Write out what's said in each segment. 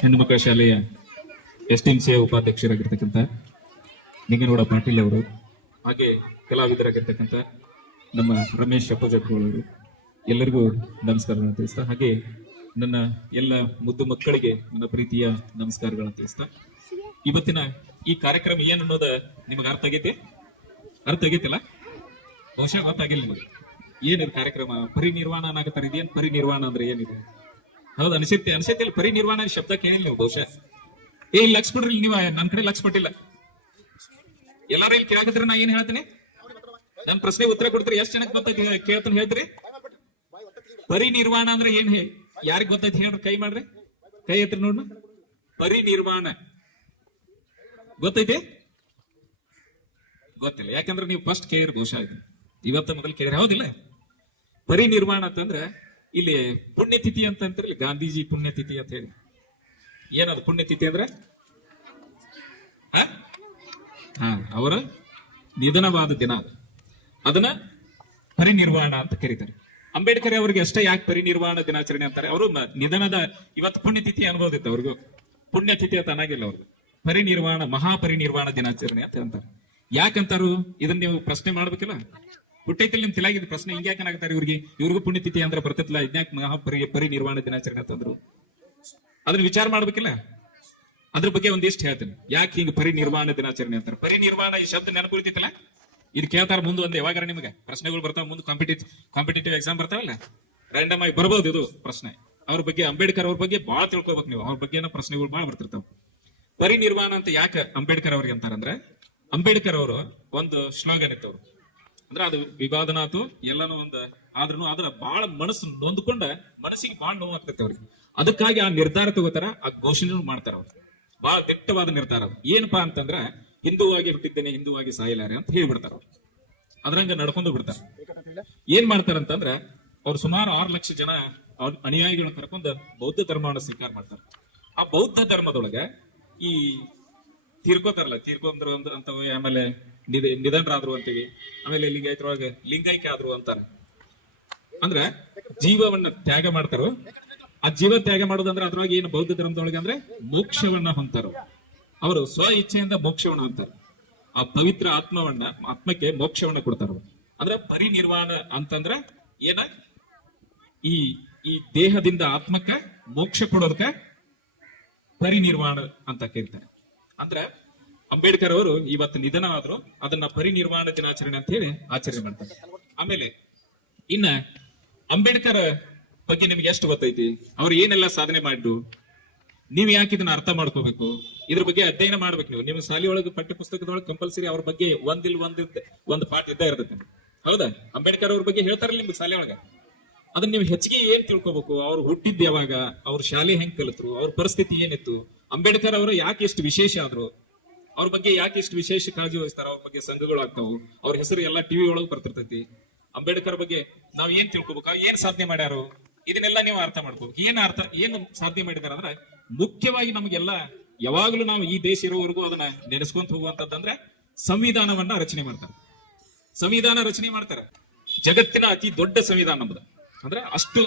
ಹೆಣ್ಣು ಮಕ್ಕಳ ಶಾಲೆಯ ಎಸ್ಟಿಎಂಸಿಯ ಉಪಾಧ್ಯಕ್ಷರಾಗಿರ್ತಕ್ಕಂಥ ನಿಂಗನಗೌಡ ಪಾಟೀಲ್ ಅವರು, ಹಾಗೆ ಕಲಾವಿದರಾಗಿರ್ತಕ್ಕಂಥ ನಮ್ಮ ರಮೇಶ್ ಅಪ್ಪಜಟ್ಗೋಳ್ ಅವರು ಎಲ್ಲರಿಗೂ ನಮಸ್ಕಾರಗಳನ್ನು ತಿಳಿಸ್ತಾ, ಹಾಗೆ ನನ್ನ ಎಲ್ಲ ಮುದ್ದು ಮಕ್ಕಳಿಗೆ ನನ್ನ ಪ್ರೀತಿಯ ನಮಸ್ಕಾರಗಳನ್ನು ತಿಳಿಸ್ತಾ, ಇವತ್ತಿನ ಈ ಕಾರ್ಯಕ್ರಮ ಏನ್ ಅನ್ನೋದ ನಿಮಗೆ ಅರ್ಥ ಆಗೈತಿಲ್ಲ? ಬಹುಶಃ ಗೊತ್ತಾಗಿಲ್ಲ ನಿಮಗೆ ಏನಿದೆ ಕಾರ್ಯಕ್ರಮ. ಪರಿನಿರ್ವಾಣ ಅನ್ನಕತ್ತಾರೆ. ಇದೇನ್ ಪರಿನಿರ್ವಾಣ ಅಂದ್ರೆ ಏನಿದೆ? ಹೌದು, ಅನಿಸುತ್ತೆ ಪರಿನಿರ್ವಾಣ ಶಬ್ದ ಕೇಳಿಲ್ಲ ನೀವು ಬಹುಶಃ. ಇಲ್ಲಿ ಲಕ್ಷ ಕೊಡ್ರಿ, ನೀವು ನನ್ನ ಕಡೆ ಲಕ್ಷ ಕೊಟ್ಟಿಲ್ಲ. ಎಲ್ಲಾರು ಇಲ್ಲಿ ಕೇಳಾಕತ್ರಿ, ನಾ ಏನ್ ಹೇಳ್ತೀನಿ, ನನ್ ಪ್ರಶ್ನೆ ಉತ್ತರ ಕೊಡ್ತೀರಿ. ಎಷ್ಟ್ ಜನಕ್ಕೆ ಗೊತ್ತಾಗ ಕೇಳ್ತಾನೆ ಹೇಳ್ತೀರಿ? ಪರಿನಿರ್ವಾಣ ಅಂದ್ರೆ ಏನ್ ಯಾರಿಗ್ ಗೊತ್ತೈತಿ ಹೇಳ್ರಿ? ಕೈ ಮಾಡ್ರಿ, ಕೈ ಎತ್ರಿ ನೋಡ್. ಪರಿನಿರ್ವಾಣ ಗೊತ್ತೈತಿ? ಗೊತ್ತಿಲ್ಲ, ಯಾಕಂದ್ರೆ ನೀವು ಫಸ್ಟ್ ಕೇಳಿರಿ ಬಹುಶಃ. ಇವತ್ತ ಮೊದಲು ಕೇಳಿರಿ, ಹೌದಿಲ್ಲ? ಪರಿನಿರ್ವಾಣ ಅಂತಂದ್ರೆ ಇಲ್ಲಿ ಪುಣ್ಯತಿಥಿ ಅಂತ ಅಂತಿರಲಿ, ಗಾಂಧೀಜಿ ಪುಣ್ಯತಿಥಿ ಅಂತ ಹೇಳಿ. ಏನದು ಪುಣ್ಯತಿಥಿ ಅಂದ್ರೆ? ಅವರ ನಿಧನವಾದ ದಿನ, ಅದನ್ನ ಪರಿನಿರ್ವಾಣ ಅಂತ ಕರೀತಾರೆ. ಅಂಬೇಡ್ಕರ್ ಅವರಿಗೆ ಅಷ್ಟೇ ಯಾಕೆ ಪರಿನಿರ್ವಾಣ ದಿನಾಚರಣೆ ಅಂತಾರೆ? ಅವರು ನಿಧನದ ಇವತ್ತು ಪುಣ್ಯತಿಥಿ ಅನ್ಬೋದಿತ್ತು, ಅವ್ರಿಗೂ ಪುಣ್ಯತಿಥಿ ಅಂತ ಅನ್ನಾಗಿಲ್ಲ. ಅವ್ರಿಗೆ ಪರಿನಿರ್ವಾಣ, ಮಹಾಪರಿನಿರ್ವಾಣ ದಿನಾಚರಣೆ ಅಂತ ಅಂತಾರೆ. ಯಾಕಂತಾರು? ಇದನ್ನ ನೀವು ಪ್ರಶ್ನೆ ಮಾಡ್ಬೇಕಿಲ್ಲ. ಹುಟ್ಟೈತಿಲ್ ನಿಮ್ ತಲೆಯಾಗಿದ್ದ ಪ್ರಶ್ನೆ, ಹಿಂಗ್ಯಾಕೆ ಏನಾಗ್ತಾರೆ ಇವ್ರಿಗೂ ಪುಣ್ಯತಿಥಿ ಅಂದ್ರೆ ಬರ್ತಿತ್ತಲ್ಲ, ಇದ್ಯಾಕ್ ಪರಿನಿರ್ವಾಣ ದಿನಾಚರಣೆ ಅಂತಂದ್ರು? ಅದನ್ನ ವಿಚಾರ ಮಾಡ್ಬೇಕಿಲ್ಲ. ಅದ್ರ ಬಗ್ಗೆ ಒಂದಿಷ್ಟು ಹೇಳ್ತೀನಿ, ಯಾಕೆ ಹಿಂಗ್ ಪರಿನಿರ್ವಾಣ ದಿನಾಚರಣೆ ಅಂತಾರೆ. ಪರಿನಿರ್ವಾಣ ಈ ಶಬ್ದ ನೆನಪುಳಿತೈತಲ್ಲ, ಇದು ಕೇಳ್ತಾರ ಮುಂದೆ ಒಂದು ಯಾವಾಗ ನಿಮಗೆ ಪ್ರಶ್ನೆಗಳು ಬರ್ತಾವ, ಮುಂದೆ ಕಾಂಪಿಟೇಟಿವ್ ಎಕ್ಸಾಮ್ ಬರ್ತಾವಲ್ಲ, ರ್ಯಾಂಡಮ್ ಆಗಿ ಬರ್ಬೋದು ಇದು ಪ್ರಶ್ನೆ. ಅವ್ರ ಬಗ್ಗೆ, ಅಂಬೇಡ್ಕರ್ ಅವ್ರ ಬಗ್ಗೆ ಬಹಳ ತಿಳ್ಕೊಬೇಕು ನೀವು. ಅವ್ರ ಬಗ್ಗೆ ಪ್ರಶ್ನೆಗಳು ಬಹಳ ಬರ್ತಿರ್ತಾವ. ಪರಿನಿರ್ವಾಣ ಅಂತ ಯಾಕೆ ಅಂಬೇಡ್ಕರ್ ಅವ್ರಿಗೆ ಅಂತಾರಂದ್ರೆ, ಅಂಬೇಡ್ಕರ್ ಅವರು ಒಂದು ಸ್ಲೋಗನ್ ಇತ್ತವ್ರು, ಅಂದ್ರೆ ಅದು ವಿವಾದನಾತು ಎಲ್ಲಾನು ಒಂದು ಆದ್ರೂ ಅದ್ರ ಬಹಳ ಮನಸ್ಸು ನೊಂದ್ಕೊಂಡ, ಮನಸ್ಸಿಗೆ ಬಹಳ ನೋವು ಆಗ್ತೈತೆ ಅವ್ರಿಗೆ. ಅದಕ್ಕಾಗಿ ಆ ನಿರ್ಧಾರ ತಗೋತಾರ, ಆ ಘೋಷಣೆ ಮಾಡ್ತಾರ. ಅವ್ರು ಬಹಳ ದಿಟ್ಟವಾದ ನಿರ್ಧಾರ. ಅದು ಏನಪ್ಪಾ ಅಂತಂದ್ರ, ಹಿಂದೂವಾಗಿ ಹುಟ್ಟಿದ್ದೇನೆ, ಹಿಂದೂವಾಗಿ ಸಾಯಲಾರೆ ಅಂತ ಹೇಳ್ಬಿಡ್ತಾರ. ಅದ್ರಂಗ ನಡ್ಕೊಂಡು ಬಿಡ್ತಾರ. ಏನ್ ಮಾಡ್ತಾರಂತಂದ್ರ, ಅವ್ರು ಸುಮಾರು 6 ಲಕ್ಷ ಜನ ಅನುಯಾಯಿಗಳನ್ನ ಕರ್ಕೊಂಡು ಬೌದ್ಧ ಧರ್ಮವನ್ನು ಸ್ವೀಕಾರ ಮಾಡ್ತಾರೆ. ಆ ಬೌದ್ಧ ಧರ್ಮದೊಳಗ ಈ ತೀರ್ಕೊಂಡ್ರು ಅಂತವ, ಆಮೇಲೆ ನಿಧನರಾದ್ರು ಅಂತೀವಿ, ಆಮೇಲೆ ಲಿಂಗಾಯತರೊಳಗೆ ಲಿಂಗೈಕ್ಯ ಆದ್ರು ಅಂತಾರ. ಅಂದ್ರ ಜೀವವನ್ನ ತ್ಯಾಗ ಮಾಡ್ತಾರೋ. ಆ ಜೀವ ತ್ಯಾಗ ಮಾಡೋದಂದ್ರೆ ಅದ್ರೊಳಗೆ ಏನು ಬೌದ್ಧ ಧರ್ಮದೊಳಗೆ ಅಂದ್ರೆ ಮೋಕ್ಷವನ್ನ ಹೊಂತಾರ. ಅವರು ಸ್ವ ಇಚ್ಛೆಯಿಂದ ಮೋಕ್ಷವನ್ನ ಹೊಂತಾರ. ಆ ಪವಿತ್ರ ಆತ್ಮಕ್ಕೆ ಮೋಕ್ಷವನ್ನ ಕೊಡ್ತಾರ. ಅಂದ್ರೆ ಪರಿನಿರ್ವಾಣ ಅಂತಂದ್ರ ಏನ, ಈ ದೇಹದಿಂದ ಆತ್ಮಕ್ಕೆ ಮೋಕ್ಷ ಕೊಡೋದಕ್ಕ ಪರಿನಿರ್ವಾಣ ಅಂತ ಕರೀತಾರೆ. ಅಂದ್ರೆ ಅಂಬೇಡ್ಕರ್ ಅವರು ಇವತ್ತು ನಿಧನ ಆದ್ರು, ಅದನ್ನ ಪರಿನಿರ್ವಾಣ ದಿನಾಚರಣೆ ಅಂತ ಹೇಳಿ ಆಚರಣೆ ಮಾಡ್ತಾರೆ. ಆಮೇಲೆ ಇನ್ನ ಅಂಬೇಡ್ಕರ್ ಬಗ್ಗೆ ನಿಮ್ಗೆ ಎಷ್ಟು ಗೊತ್ತೈತಿ? ಅವ್ರು ಏನೆಲ್ಲ ಸಾಧನೆ ಮಾಡಿದ್ರು? ನೀವ್ ಯಾಕೆ ಇದನ್ನ ಅರ್ಥ ಮಾಡ್ಕೋಬೇಕು? ಇದ್ರ ಬಗ್ಗೆ ಅಧ್ಯಯನ ಮಾಡ್ಬೇಕು ನೀವು. ನಿಮ್ಮ ಶಾಲೆಯೊಳಗೆ ಪಠ್ಯ ಪುಸ್ತಕದೊಳಗೆ ಕಂಪಲ್ಸರಿ ಅವ್ರ ಬಗ್ಗೆ ಒಂದು ಪಾಠ ಇದ್ದ ಇರ್ತೈತಿ, ಹೌದಾ? ಅಂಬೇಡ್ಕರ್ ಅವ್ರ ಬಗ್ಗೆ ಹೇಳ್ತಾರಲ್ಲ ನಿಮ್ಗೆ ಶಾಲೆಯೊಳಗೆ, ಅದನ್ನ ನೀವು ಹೆಚ್ಚಿಗೆ ಏನ್ ತಿಳ್ಕೊಬೇಕು? ಅವ್ರು ಹುಟ್ಟಿದ್ ಯಾವಾಗ, ಅವ್ರ ಶಾಲೆ ಹೆಂಗ್ ಕಲಿತರು, ಅವ್ರ ಪರಿಸ್ಥಿತಿ ಏನಿತ್ತು, ಅಂಬೇಡ್ಕರ್ ಅವರು ಯಾಕೆ ಎಷ್ಟು ವಿಶೇಷ ಆದ್ರು, ಅವ್ರ ಬಗ್ಗೆ ಯಾಕೆ ಎಷ್ಟು ವಿಶೇಷ ಕಾಳಜಿ ವಹಿಸ್ತಾರ, ಅವ್ರ ಬಗ್ಗೆ ಸಂಘಗಳು ಆಗ್ತಾವು, ಅವ್ರ ಹೆಸರು ಎಲ್ಲಾ ಟಿವಿ ಒಳಗೆ ಬರ್ತಿರ್ತೈತಿ. ಅಂಬೇಡ್ಕರ್ ಬಗ್ಗೆ ನಾವ್ ಏನ್ ತಿಳ್ಕೊಬೇಕು, ಏನ್ ಸಾಧನೆ ಮಾಡ್ಯಾರು, ಇದನ್ನೆಲ್ಲ ನೀವು ಅರ್ಥ ಮಾಡ್ಕೋಬೇಕು. ಏನು ಸಾಧನೆ ಮಾಡಿದಾರ ಅಂದ್ರೆ, ಮುಖ್ಯವಾಗಿ ನಮಗೆಲ್ಲ ಯಾವಾಗ್ಲೂ ನಾವು ಈ ದೇಶ ಇರೋವರೆಗೂ ಅದನ್ನ ನೆನೆಸ್ಕೊಂತ ಹೋಗುವಂತಂದ್ರೆ ಸಂವಿಧಾನವನ್ನ ರಚನೆ ಮಾಡ್ತಾರೆ. ಸಂವಿಧಾನ ರಚನೆ ಮಾಡ್ತಾರೆ. ಜಗತ್ತಿನ ಅತಿ ದೊಡ್ಡ ಸಂವಿಧಾನ ನಮ್ದು. ಅಂದ್ರೆ ಅಷ್ಟು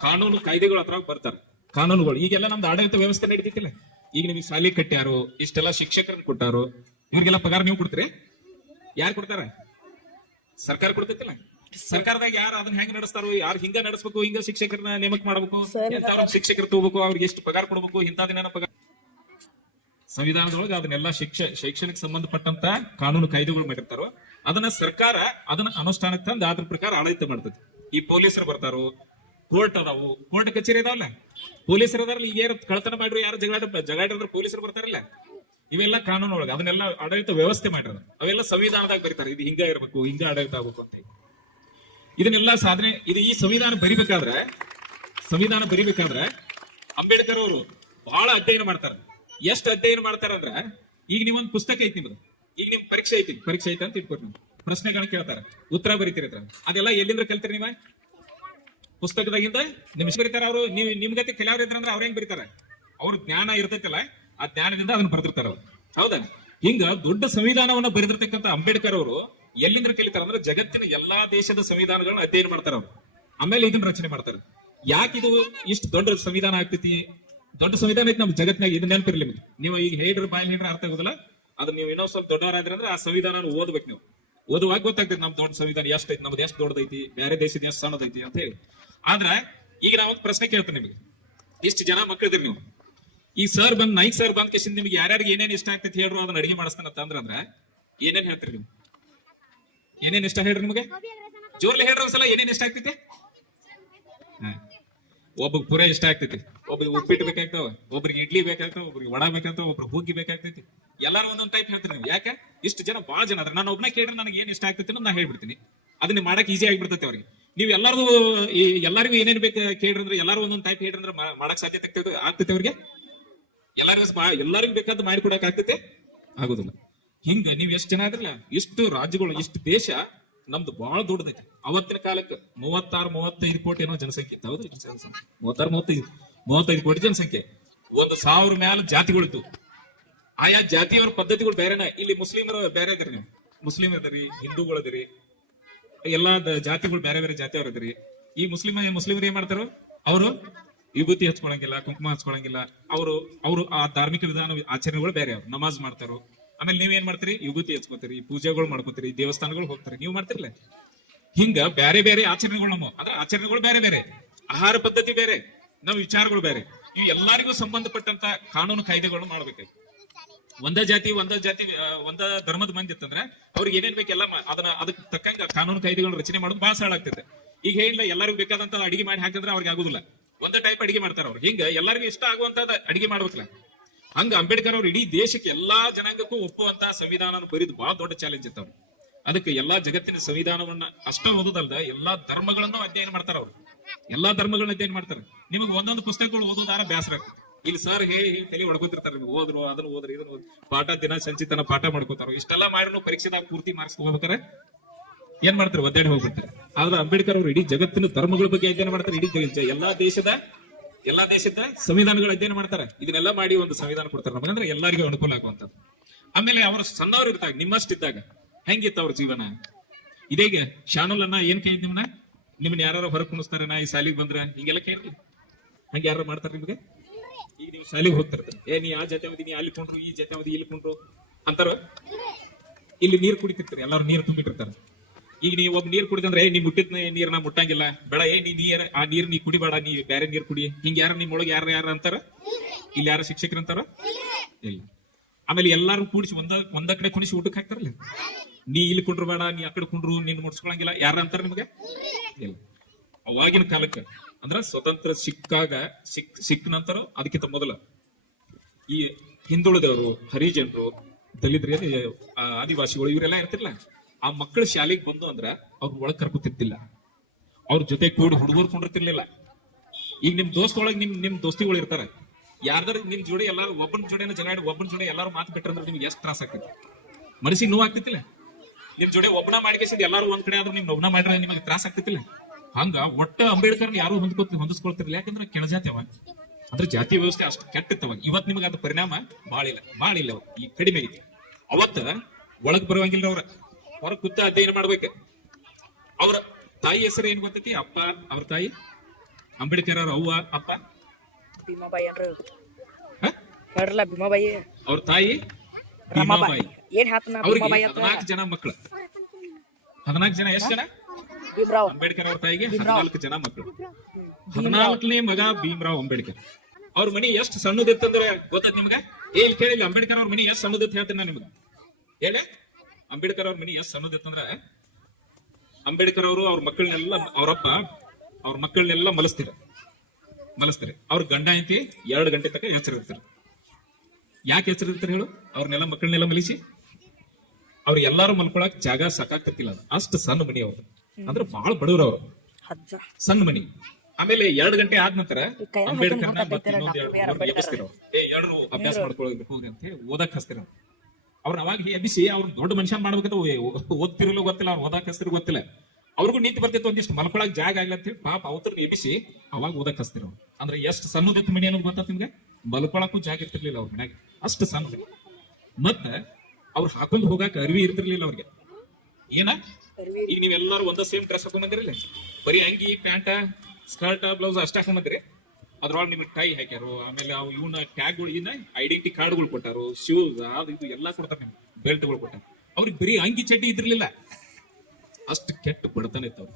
ಕಾನೂನು ಕಾಯ್ದೆಗಳು ಹತ್ರ ಬರ್ತಾರೆ, ಕಾನೂನುಗಳು. ಈಗೆಲ್ಲ ನಮ್ದು ಆಡಳಿತ ವ್ಯವಸ್ಥೆ ನಡೀತಿಲ್ಲ. ಈಗ ನಿಮಗೆ ಶಾಲೆ ಕಟ್ಟ್ಯಾರು, ಇಷ್ಟೆಲ್ಲ ಶಿಕ್ಷಕರನ್ನ ಕೊಟ್ಟಾರು, ಇವ್ರಿಗೆಲ್ಲ ಪಗಾರ ನೀವು ಕೊಡ್ತೀರಿ? ಯಾರು ಕೊಡ್ತಾರ? ಸರ್ಕಾರ ಕೊಡ್ತೈತಿಲ್ಲ. ಸರ್ಕಾರದಾಗ ಯಾರು ಅದನ್ನ ಹೆಂಗ್ ನಡೆಸ್ತಾರೋ, ಯಾರು ಹಿಂಗ ನಡೆಸ್ಬೇಕು, ಹಿಂಗ ಶಿಕ್ಷಕರನ್ನ ನೇಮಕ ಮಾಡ್ಬೇಕು, ಶಿಕ್ಷಕರು ತಗೋಬೇಕು, ಅವ್ರಿಗೆ ಎಷ್ಟು ಪಗಾರ ಕೊಡ್ಬೇಕು, ಇಂಥದನ್ನ ಪಗಾರ. ಸಂವಿಧಾನದೊಳಗೆ ಅದನ್ನೆಲ್ಲ ಶೈಕ್ಷಣಿಕ ಸಂಬಂಧಪಟ್ಟಂತ ಕಾನೂನು ಕಾಯ್ದೆಗಳು ಮಾಡಿರ್ತಾರೋ, ಅದನ್ನ ಸರ್ಕಾರ ಅದನ್ನ ಅನುಷ್ಠಾನಕ್ಕೆ ತಂದು ಅದ್ರ ಪ್ರಕಾರ ಆಡಳಿತ ಮಾಡ್ತೈತಿ. ಈ ಪೊಲೀಸರು ಬರ್ತಾರೋ, ಕೋರ್ಟ್ ಅದಾವು, ಕೋರ್ಟ್ ಕಚೇರಿ ಅದಾವಲ್ಲ, ಪೊಲೀಸರು ಅದಾರಲ್ಲ. ಈಗ ಯಾರು ಕಳ್ತನ ಮಾಡ್ರು, ಯಾರು ಜಗಾಡಿದ್ರೆ ಪೊಲೀಸರು ಬರ್ತಾರಲ್ಲ, ಇವೆಲ್ಲ ಕಾನೂನು ಒಳಗೆ ಅದನ್ನೆಲ್ಲ ಆಡಳಿತ ವ್ಯವಸ್ಥೆ ಮಾಡಿರೋದು. ಅವೆಲ್ಲ ಸಂವಿಧಾನದಾಗ ಬರೀತಾರೆ, ಇದು ಹಿಂಗ ಇರ್ಬೇಕು, ಹಿಂಗ ಆಡಳಿತ ಆಗ್ಬೇಕು ಅಂತ. ಇದನ್ನೆಲ್ಲ ಸಾಧನೆ, ಈ ಸಂವಿಧಾನ ಬರಿಬೇಕಾದ್ರೆ ಅಂಬೇಡ್ಕರ್ ಅವರು ಬಹಳ ಅಧ್ಯಯನ ಮಾಡ್ತಾರೆ. ಎಷ್ಟು ಅಧ್ಯಯನ ಮಾಡ್ತಾರ ಅಂದ್ರ, ಈಗ ನೀವೊಂದು ಪುಸ್ತಕ ಐತಿ ನಿಮ್ದು, ಈಗ ನಿಮ್ ಪರೀಕ್ಷೆ ಐತಿ ಅಂತ ಇಟ್ಕೊರಿ, ನೀವು ಪ್ರಶ್ನೆಗಳನ್ನ ಕೇಳ್ತಾರ, ಉತ್ತರ ಬರೀತೀರಿ. ಅದೆಲ್ಲ ಎಲ್ಲಿಂದ ಕಲ್ತೀರಿ ನೀವು? ಪುಸ್ತಕದಾಗಿಂದ ನಿಮಿಷ ಬರೀತಾರ ಅವರು. ನೀವು ನಿಮ್ಗತಿ ಕೆಲವ್ರು ಇದ್ರಂದ್ರೆ ಅವ್ರ ಹೆಂಗ್ ಬರೀತಾರ? ಅವ್ರ ಜ್ಞಾನ ಇರ್ತೈತಲ್ಲ, ಆ ಜ್ಞಾನದಿಂದ ಅದನ್ನ ಬರೆದಿರ್ತಾರ ಅವ್ರು, ಹೌದಾ? ಹಿಂಗ ದೊಡ್ಡ ಸಂವಿಧಾನವನ್ನ ಬರೆದಿರ್ತಕ್ಕಂಥ ಅಂಬೇಡ್ಕರ್ ಅವರು ಎಲ್ಲಿಂದ ಕಲಿತಾರ ಅಂದ್ರೆ, ಜಗತ್ತಿನ ಎಲ್ಲಾ ದೇಶದ ಸಂವಿಧಾನಗಳನ್ನ ಅಧ್ಯಯನ ಮಾಡ್ತಾರ ಅವ್ರು. ಆಮೇಲೆ ಇದನ್ನ ರಚನೆ ಮಾಡ್ತಾರೆ. ಯಾಕೆ ಇದು ಇಷ್ಟು ದೊಡ್ಡ ಸಂವಿಧಾನ ಆಗ್ತೈತಿ ದೊಡ್ಡ ಸಂವಿಧಾನ ಐತಿ ನಮ್ಮ ಜಗತ್ನಾಗ. ಇದು ನೆನಪಿರ್ಲಿ ನಿಮ್ಗೆ. ನೀವು ಈಗ ಹೇಳ್ರಿ ಬಾಯ್ ಹೇಳ್ರಿ ಅರ್ಥ ಆಗುದಿಲ್ಲ. ಅದನ್ನ ನೀವು ಇನ್ನೊಂದ್ ಸ್ವಲ್ಪ ದೊಡ್ಡವರಾದ್ರಿ ಅಂದ್ರೆ ಆ ಸಂವಿಧಾನ ಓದ್ಬೇಕು ನೀವು. ಓದುವಾಗ ಗೊತ್ತಾಗ್ತೈತಿ ನಮ್ ದೊಡ್ಡ ಸಂವಿಧಾನ ಎಷ್ಟೈತಿ, ನಮ್ದು ಎಷ್ಟು ದೊಡ್ಡದೈತಿ, ಬೇರೆ ದೇಶದ ಎಷ್ಟು ಸಣ್ಣದೈತಿ ಅಂತ ಹೇಳಿ. ಆದ್ರ ಈಗ ನಾವ್ ಒಂದು ಪ್ರಶ್ನೆ ಕೇಳ್ತೇನೆ ನಿಮಗೆ. ಇಷ್ಟು ಜನ ಮಕ್ಕಳಿದ್ರಿ ನೀವು. ಈ ಸರ್ ಬಂದ್ ನೈಕ್ ಸರ್ ಬಂದ್ ಕೇಸಿಂದ ನಿಮ್ಗೆ ಯಾರ್ಯಾರಿಗೆ ಏನೇನ್ ಇಷ್ಟ ಆಗ್ತೈತಿ ಹೇಳ್ರು, ಅದನ್ನ ಅಡಿಗೆ ಮಾಡಿಸ್ತಾನಂತ ಅಂದ್ರ ಏನೇನ್ ಹೇಳ್ತೀರಿ ನೀವು? ಏನೇನ್ ಇಷ್ಟ ಹೇಳ್ರಿ ನಿಮಗೆ? ಜೋರ್ಲಿ ಹೇಳ್ರಿ ಒಂದ್ಸಲ. ಏನೇನ್ ಇಷ್ಟ ಆಗ್ತೈತಿ? ಒಬ್ಬಗ್ ಪುರ ಇಷ್ಟ ಆಗ್ತೈತಿ, ಒಬ್ರಿಗೆ ಉಪ್ಪಿಟ್ಟು ಬೇಕಾಗ್ತಾವ, ಒಬ್ರಿಗೆ ಇಡ್ಲಿ ಬೇಕಾಗ್ತಾವ, ಒಬ್ರಿಗೆ ವಡಾ ಬೇಕಾಗ್ತಾವ, ಒಬ್ರಿಗೆ ಹುಗ್ಗಿ ಬೇಕಾಗ್ತೈತಿ. ಎಲ್ಲಾರು ಒಂದೊಂದ್ ಟೈಪ್ ಹೇಳ್ತೀರಿ ನೀವು. ಯಾಕೆ? ಇಷ್ಟು ಜನ ಬಾಳ ಜನ ಅದ್ರ. ನಾನು ಒಬ್ನ ಕೇಳ್ರಿ ನನಗೆ ಏನ್ ಇಷ್ಟ ಆಗ್ತೈತಿ ನಾ ಹೇಳ್ಬಿಡ್ತೀನಿ. ಅದನ್ನ ಮಾಡಕ್ ಈಸಿ ಆಗಿಬಿಡ್ತೈತಿ ಅವ್ರಿಗೆ. ನೀವು ಎಲ್ಲರಿಗೂ ಏನೇನ್ ಬೇಕು ಕೇಳ್ರಿ ಅಂದ್ರೆ ಎಲ್ಲಾರು ಒಂದೊಂದ್ ಟೈಪ್ ಹೇಳ್ರಿ ಅಂದ್ರೆ ಮಾಡಕ್ ಸಾಧ್ಯತೆ ಆಗ್ತೈತಿ ಅವ್ರಿಗೆ? ಎಲ್ಲರಿಗೂ ಬೇಕಾದ ಮಾಡಿ ಕೊಡಕ್ ಆಗ್ತೈತೆ? ಆಗುದಿಲ್ಲ. ಹಿಂಗ ನೀವ್ ಎಷ್ಟ್ ಜನ ಆದ್ರಲ್ಲ, ಇಷ್ಟು ರಾಜ್ಯಗಳು, ಇಷ್ಟು ದೇಶ ನಮ್ದು ಬಹಳ ದೊಡ್ಡದೈತಿ. ಅವತ್ತಿನ ಕಾಲಕ್ಕೆ 36-35 ಕೋಟಿ ಏನೋ ಜನಸಂಖ್ಯೆ ಇತ್ತು. ಹೌದು, 36-35 ಕೋಟಿ ಜನಸಂಖ್ಯೆ. 1,000 ಮ್ಯಾಲ ಜಾತಿಗಳಿತ್ತು. ಆಯಾ ಜಾತಿಯವರ ಪದ್ಧತಿಗಳು ಬೇರೆನ. ಇಲ್ಲಿ ಮುಸ್ಲಿಮರು ಬೇರೆ ಇದ್ರಿ, ನೀವು ಮುಸ್ಲಿಂ ಅದರಿ, ಹಿಂದೂಗಳು ಅದರಿ, ಎಲ್ಲಾ ಜಾತಿಗಳು ಬೇರೆ ಬೇರೆ ಜಾತಿಯವ್ರ ಅದರಿ. ಈ ಮುಸ್ಲಿಮರು ಏನ್ ಮಾಡ್ತಾರೋ, ಅವರು ವಿಭೂತಿ ಹಚ್ಕೊಳಂಗಿಲ್ಲ, ಕುಂಕುಮ ಹಚ್ಕೊಳಂಗಿಲ್ಲ. ಅವರು ಆ ಧಾರ್ಮಿಕ ವಿಧಾನ ಆಚರಣೆಗಳು ಬೇರೆ. ಅವ್ರು ನಮಾಜ್ ಮಾಡ್ತಾರೋ. ಆಮೇಲೆ ನೀವೇನ್ ಮಾಡ್ತೀರಿ? ವಿಭೂತಿ ಹಚ್ಕೋತೀರಿ, ಪೂಜೆಗಳು ಮಾಡ್ಕೋತೀರಿ, ದೇವಸ್ಥಾನಗಳು ಹೋಗ್ತಾರೆ, ನೀವು ಮಾಡ್ತಿರ್ಲ. ಹಿಂಗ ಬೇರೆ ಬೇರೆ ಆಚರಣೆಗಳು ನಮ್ಮ. ಅಂದ್ರೆ ಆಚರಣೆಗಳು ಬೇರೆ ಬೇರೆ, ಆಹಾರ ಪದ್ಧತಿ ಬೇರೆ, ನಮ್ಮ ವಿಚಾರಗಳು ಬೇರೆ. ಇವು ಎಲ್ಲರಿಗೂ ಸಂಬಂಧಪಟ್ಟಂತ ಕಾನೂನು ಕಾಯ್ದೆಗಳು ಮಾಡ್ಬೇಕು. ಒಂದ ಜಾತಿ ಒಂದ ಧರ್ಮದ ಮಂದಿ ಇತ್ತಂದ್ರೆ ಅವ್ರಿಗೆ ಏನೇನ್ ಬೇಕೆಲ್ಲ ಅದಕ್ಕೆ ತಕ್ಕಂಗ ಕಾನೂನು ಕಾಯ್ದೆಗಳು ರಚನೆ ಮಾಡೋದು ಬಹಳ ಸರಳ ಆಗ್ತದೆ. ಈಗ ಏನಿಲ್ಲ, ಎಲ್ಲರಿಗೂ ಬೇಕಾದಂತ ಅಡಿಗೆ ಮಾಡಿ ಹಾಕಿದ್ರೆ ಅವ್ರಿಗೆ ಆಗುದಿಲ್ಲ. ಒಂದೇ ಟೈಪ್ ಅಡಿಗೆ ಮಾಡ್ತಾರ ಅವ್ರು. ಹಿಂಗ ಎಲ್ಲರಿಗೂ ಇಷ್ಟ ಆಗುವಂತದ ಅಡಿಗೆ ಮಾಡ್ಬೇಕಲ್ಲ. ಹಂಗ ಅಂಬೇಡ್ಕರ್ ಅವ್ರು ಇಡೀ ದೇಶಕ್ಕೆ ಎಲ್ಲಾ ಜನಾಂಗಕ್ಕೂ ಒಪ್ಪುವಂತ ಸಂವಿಧಾನ ಬರೀದು ಬಹಳ ದೊಡ್ಡ ಚಾಲೆಂಜ್ ಇತ್ತು ಅವ್ರು. ಅದಕ್ಕೆ ಎಲ್ಲಾ ಜಗತ್ತಿನ ಸಂವಿಧಾನವನ್ನ ಅಷ್ಟ ಓದೋದಲ್ದ ಎಲ್ಲಾ ಧರ್ಮಗಳನ್ನು ಅಧ್ಯಯನ ಮಾಡ್ತಾರ ಅವ್ರು. ಎಲ್ಲಾ ಧರ್ಮಗಳನ್ನ ಅಧ್ಯಯನ ಮಾಡ್ತಾರೆ. ನಿಮಗೆ ಒಂದೊಂದು ಪುಸ್ತಕಗಳು ಓದೋದಾರ ಬೇಸರ ಆಗ್ತದೆ. ಇಲ್ಲಿ ಸರ್ ಹೇಳಿ ತಲೆ ಹೊಡ್ಕೊತಿರ್ತಾರೆ. ನಿಮ್ಗೆ ಓದ್ರು ಅದನ್ನ ಓದ್ರಿ ಇದನ್ನ ಪಾಠ ದಿನ ಸಂಚಿತನ ಪಾಠ ಮಾಡ್ಕೋತಾರ. ಇಷ್ಟೆಲ್ಲಾ ಮಾಡಿ ಪರೀಕ್ಷೆದಾಗ ಪೂರ್ತಿ ಮಾರ್ಕ್ಸ್ ಹೋಗ್ಬೇಕಾರೆ ಏನ್ ಮಾಡ್ತಾರೆ? ಒದ್ದಾಡಿ ಹೋಗ್ಬಿಡ್ತಾರೆ. ಆದ್ರೆ ಅಂಬೇಡ್ಕರ್ ಅವರು ಇಡೀ ಜಗತ್ತಿನ ಧರ್ಮಗಳ ಬಗ್ಗೆ ಅಧ್ಯಯನ ಮಾಡ್ತಾರೆ. ಇಡೀ ಎಲ್ಲಾ ದೇಶದ ಸಂವಿಧಾನಗಳ ಅಧ್ಯಯನ ಮಾಡ್ತಾರೆ. ಇದನ್ನೆಲ್ಲ ಮಾಡಿ ಒಂದು ಸಂವಿಧಾನ ಕೊಡ್ತಾರೆ ನಮಗಂದ್ರೆ ಎಲ್ಲರಿಗೂ ಅನುಕೂಲ ಆಗುವಂತದ್ದು. ಆಮೇಲೆ ಅವರು ಸಣ್ಣವ್ರು ಇರ್ತಾಗ, ನಿಮ್ಮಷ್ಟಿದ್ದಾಗ ಹೆಂಗಿತ್ತು ಅವ್ರ ಜೀವನ? ಇದೀಗ ಶಾನುಲನ್ನ ಏನ್ ಕೇಳಿದ್ ನಿಮ್ಮನ್ನ ಯಾರು ಹೊರಗೆ ಕುಣಿಸ್ತಾರೆ, ನಾ ಈ ಶಾಲಿಗೆ ಬಂದ್ರ ಹಿಂಗೆಲ್ಲ ಕೇಳಿ ಹಂಗೆ ಯಾರು ಮಾಡ್ತಾರೆ ನಿಮ್ಗೆ? ಈಗ ನೀವು ಶಾಲೆಗೆ ಹೋಗ್ತಿರ್ತೀರಿ, ನೀ ಆ ಜೊತೆ ಅವಧಿ ನೀ ಅಲ್ಲಿ ಕೊಂಡ್ರು, ಈ ಜೊತೆ ಅವಧಿ ಇಲ್ಲಿ ಕೊಂಡ್ರು ಅಂತಾರ. ಇಲ್ಲಿ ನೀರ್ ಕುಡಿತಿರ್ತೀರಿ, ಎಲ್ಲಾರು ನೀರು ತುಂಬಿಟ್ಟಿರ್ತಾರೆ. ಈಗ ನೀವು ಒಬ್ಬ ನೀರ್ ಕುಡಿದಂದ್ರೆ ನೀ ಮುಟ್ಟಿದ ನೀರ್ನ ಮುಟ್ಟಂಗಿಲ್ಲ, ಬೇಡ, ಆ ನೀರ್ ನೀ ಕುಡಿಬೇಡ, ನೀ ಬೇರೆ ನೀರ್ ಕುಡಿ, ಹಿಂಗ ಯಾರ ನಿಮ್ಮೊಳಗೆ ಯಾರ ಅಂತಾರ? ಇಲ್ಲಿ ಯಾರ ಶಿಕ್ಷಕರು ಅಂತಾರ? ಇಲ್ಲ. ಆಮೇಲೆ ಎಲ್ಲಾರು ಕೂಡಿಸಿ ಒಂದ ಕಡೆ ಕುಣಿಸಿ ಊಟಕ್ಕೆ ಹಾಕ್ತಾರಲ್ಲ, ನೀ ಇಲ್ಲಿ ಕುಂಡ್ರು ಬೇಡ, ನೀ ಆ ಕಡೆ ಕುಂಡ್ರು, ನೀನ್ ಮುಡ್ಸ್ಕೊಳಂಗಿಲ್ಲ, ಯಾರ ಅಂತಾರ ನಿಮ್ಗೆ? ಇಲ್ಲ. ಅವಾಗಿನ ಕಾಲಕ್ಕೆ ಅಂದ್ರ ಸ್ವತಂತ್ರ ಸಿಕ್ಕ ನಂತರ ಅದಕ್ಕಿಂತ ಮೊದಲ ಈ ಹಿಂದುಳಿದವರು, ಹರಿಜನರು, ದಲಿತರು, ಆದಿವಾಸಿಗಳು ಇವರೆಲ್ಲ ಇರ್ತಿರ್ಲ, ಆ ಮಕ್ಕಳು ಶಾಲೆಗೆ ಬಂದು ಅಂದ್ರ ಅವ್ರ ಒಳಗ್ ಕರ್ಕೊತಿರ್ತಿಲ್ಲ, ಅವ್ರ ಜೊತೆ ಕೂಡಿ ಹುಡುಗರು ಕೊಂಡಿರ್ತಿರ್ಲಿಲ್ಲ. ಈಗ ನಿಮ್ ದೋಸ್ತೊಳಗ್ ನಿಮ್ ದೋಸ್ತಿಗಳು ಇರ್ತಾರೆ, ಯಾರ್ದಾರ ನಿಮ್ ಜೋಡಿ ಎಲ್ಲಾರು ಒಬ್ಬನ ಜೋಡಿನ ಜಗಾಡಿ ಒಬ್ಬನ ಜೋಡಿ ಎಲ್ಲಾರು ಮಾತು ಬಿಟ್ಟರಂದ್ರೆ ನಿಮ್ಗೆ ಎಷ್ಟು ತ್ರಾಸ ಆಗ್ತೈತಿ, ಮನಸ್ಸಿಗೆ ನೋವು ಆಗ್ತಿತ್ತಿಲ್ಲ? ನಿಮ್ ಜೋಡಿ ಒಬ್ಬನ ಮಾಡಿಕೆಸಿದ್ ಎಲ್ಲಾರು ಒಂದ್ ಕಡೆ ಆದ್ರೂ ನಿಮ್ ಒಬ್ಬನ ಮಾಡಿದ್ರೆ ನಿಮಗೆ ತ್ರಾಸ ಆಗ್ತಿತ್ತಿಲ್ಲ? ಹಂಗ ಒಟ್ಟ ಅಂಬೇಡ್ಕರ್ ಯಾರು ಹೊಂದಿಸ್ಕೊಳ್ತಿರ್ಲಿಲ್ಲ. ಯಾಕಂದ್ರೆ ಕೆಳಜಾತಿ ಅವ, ಅಂದ್ರೆ ಜಾತಿ ವ್ಯವಸ್ಥೆ ಅಷ್ಟು ಕೆಟ್ಟಿತ್ತವಾಗ. ಇವತ್ ನಿಮಗೆ ಅದ ಪರಿಣಾಮ ಬಾಳಿಲ್ಲ, ಈ ಕಡಿಮೆ ಐತಿ. ಅವತ್ತ ಒಳಗ್ ಬರುವಂಗಿಲ್ಲ, ಹೊರಗ್ ಕೂತ ಅಧ್ಯಯನ ಮಾಡ್ಬೇಕು. ಅವ್ರ ತಾಯಿ ಹೆಸರು ಏನ್ ಗೊತ್ತೈತಿ? ಅಪ್ಪ. ಅವ್ರ ತಾಯಿ ಅಂಬೇಡ್ಕರ್ ಅವ್ರ ಅವ್ವ ಅಪ್ಪ ಭೀಮಾಬಾಯಿ. ಅವ್ರ ತಾಯಿ ಭೀಮಾಬಾಯಿ. ಅವ್ರಿಗೆ 14 ಜನ ಮಕ್ಕಳು. 14 ಜನ. ಎಷ್ಟು ಜನ? ಅಂಬೇಡ್ಕರ್ ಅವ್ರ ತಾಯಿಗೆ 14 ಜನ ಮಕ್ಕಳು. 14ನೇ ಮಗ ಭೀಮರಾವ್ ಅಂಬೇಡ್ಕರ್. ಅವ್ರ ಮನಿ ಎಷ್ಟು ಸಣ್ಣದಿತ್ತಂದ್ರೆ ಗೊತ್ತೈತಿ ನಿಮ್ಗ? ಇಲ್ಲಿ ಕೇಳಿಲ್ಲ, ಅಂಬೇಡ್ಕರ್ ಅವ್ರ ಮನಿ ಎಷ್ಟು ಸಣ್ಣದಿತ್ತು ಹೇಳ್ತೀನಿ ನಾನು ನಿಮ್ಗೆ. ಹೇಳ, ಅಂಬೇಡ್ಕರ್ ಅವ್ರ ಮನಿ ಎಷ್ಟು ಸಣ್ಣದಿತ್ತಂದ್ರ, ಅಂಬೇಡ್ಕರ್ ಅವರು ಅವ್ರ ಮಕ್ಕಳನ್ನೆಲ್ಲ, ಅವರಪ್ಪ ಅವ್ರ ಮಕ್ಕಳನ್ನೆಲ್ಲ ಮಲಸ್ತಾರೆ. ಅವ್ರ ಗಂಡ ಐತಿ 2 ಗಂಟೆ ತನಕ ಹೆಸರಿರ್ತಾರೆ. ಯಾಕೆ ಹೆಸರಿರ್ತಾರೆ ಹೇಳು? ಅವ್ರನ್ನೆಲ್ಲ ಮಕ್ಕಳನ್ನೆಲ್ಲ ಮಲಿಸಿ ಅವ್ರ ಎಲ್ಲಾರು ಮಲ್ಕೊಳಕ್ ಜಾಗ ಸಾಕಾಗ್ತಿರ್ತಿಲ್ಲ. ಅಷ್ಟು ಸಣ್ಣ ಮನಿ ಅವ್ರು, ಅಂದ್ರೆ ಬಹಳ ಬಡವ್ರ ಅವ್ರು, ಸಣ್ಣ ಮನಿ. ಆಮೇಲೆ 2 ಗಂಟೆ ಆದ ನಂತರ ಅಂಬೇಡ್ಕರ್ನ ಎಬ್ಬಿಸ್ತಿರ. ಎಲ್ಲರೂ ಅಭ್ಯಾಸ ಮಾಡ್ಕೊಳ್ಬೇಕು ಹೋಗ್ರಿ ಅಂತ ಹೇಳಿ ಓದಕ್ ಹಸ್ತಿರ. ಅವ್ರನ್ನ ಅವಾಗ ಎಬ್ಬಿಸಿ ಅವ್ರ ದೊಡ್ಡ ಮನುಷ್ಯ ಮಾಡ್ಬೇಕಂತ ಓದ್ತಿರಲು ಗೊತ್ತಿಲ್ಲ, ಅವ್ರು ಓದಕ್ ಹಸ್ತಿರ ಗೊತ್ತಿಲ್ಲ. ಅವ್ರಿಗೂ ನೀತಿ ಬರ್ತಿತ್ತು, ಒಂದಿಷ್ಟು ಮಲ್ಕೊಳಕ್ ಜಾಗ ಆಗ್ಲಿ ಅಂತ ಹೇಳಿ ಪಾಪ ಅವತ್ರನ್ನ ಎಬ್ಬಿಸಿ ಅವಾಗ ಓದಕ್ ಹಸ್ತಿರ. ಅಂದ್ರೆ ಎಷ್ಟು ಸಣ್ಣದಿತ್ತು ಮನಿ ಅನ್ನೋದು ಗೊತ್ತ ನಿಮ್ಗೆ? ಮಲ್ಕೊಳಕ್ಕೂ ಜಾಗ ಇರ್ತಿರ್ಲಿಲ್ಲ ಅವ್ರ ಮನ್ಯಾಗ, ಅಷ್ಟು ಸಣ್ಣ. ಮತ್ತ ಅವ್ರು ಹಾಕೊಂಡ್ ಹೋಗಾಕ ಅರಿವಿ ಇರ್ತಿರ್ಲಿಲ್ಲ ಅವ್ರಿಗೆ. ಏನ ಈಗ ನೀವೆಲ್ಲರೂ ಒಂದ ಸೇಮ್ ಡ್ರೆಸ್ ಹಾಕೊಂಡ್ ಬಂದಿರಲಿಲ್ಲ, ಬರೀ ಅಂಗಿ ಪ್ಯಾಂಟ ಸ್ಕರ್ಟ್ ಬ್ಲೌಸ್ ಅಷ್ಟ ಹಾಕೊಂಡ್ ಬಂದಿರಿ. ಅದ್ರೊಳಗೆ ನಿಮ್ಗೆ ಟೈ ಹಾಕ್ಯಾರು, ಆಮೇಲೆ ಅವು ಇವನ್ನ ಟ್ಯಾಗ್ಗಳು ಐಡೆಂಟಿ ಕಾರ್ಡ್ಗಳು ಕೊಟ್ಟಾರು, ಶೂಸ್ ಅದು ಇದು ಎಲ್ಲಾ ಕೊಡ್ತಾರೆ, ನಿಮ್ಗೆ ಬೆಲ್ಟ್ಗಳು ಕೊಟ್ಟಾರ. ಅವ್ರಿಗೆ ಬರೀ ಅಂಗಿ ಚಡ್ಡಿ ಇದ್ರಲಿಲ್ಲ, ಅಷ್ಟು ಕೆಟ್ಟ ಬಡತನ ಇತ್ತು ಅವ್ರು.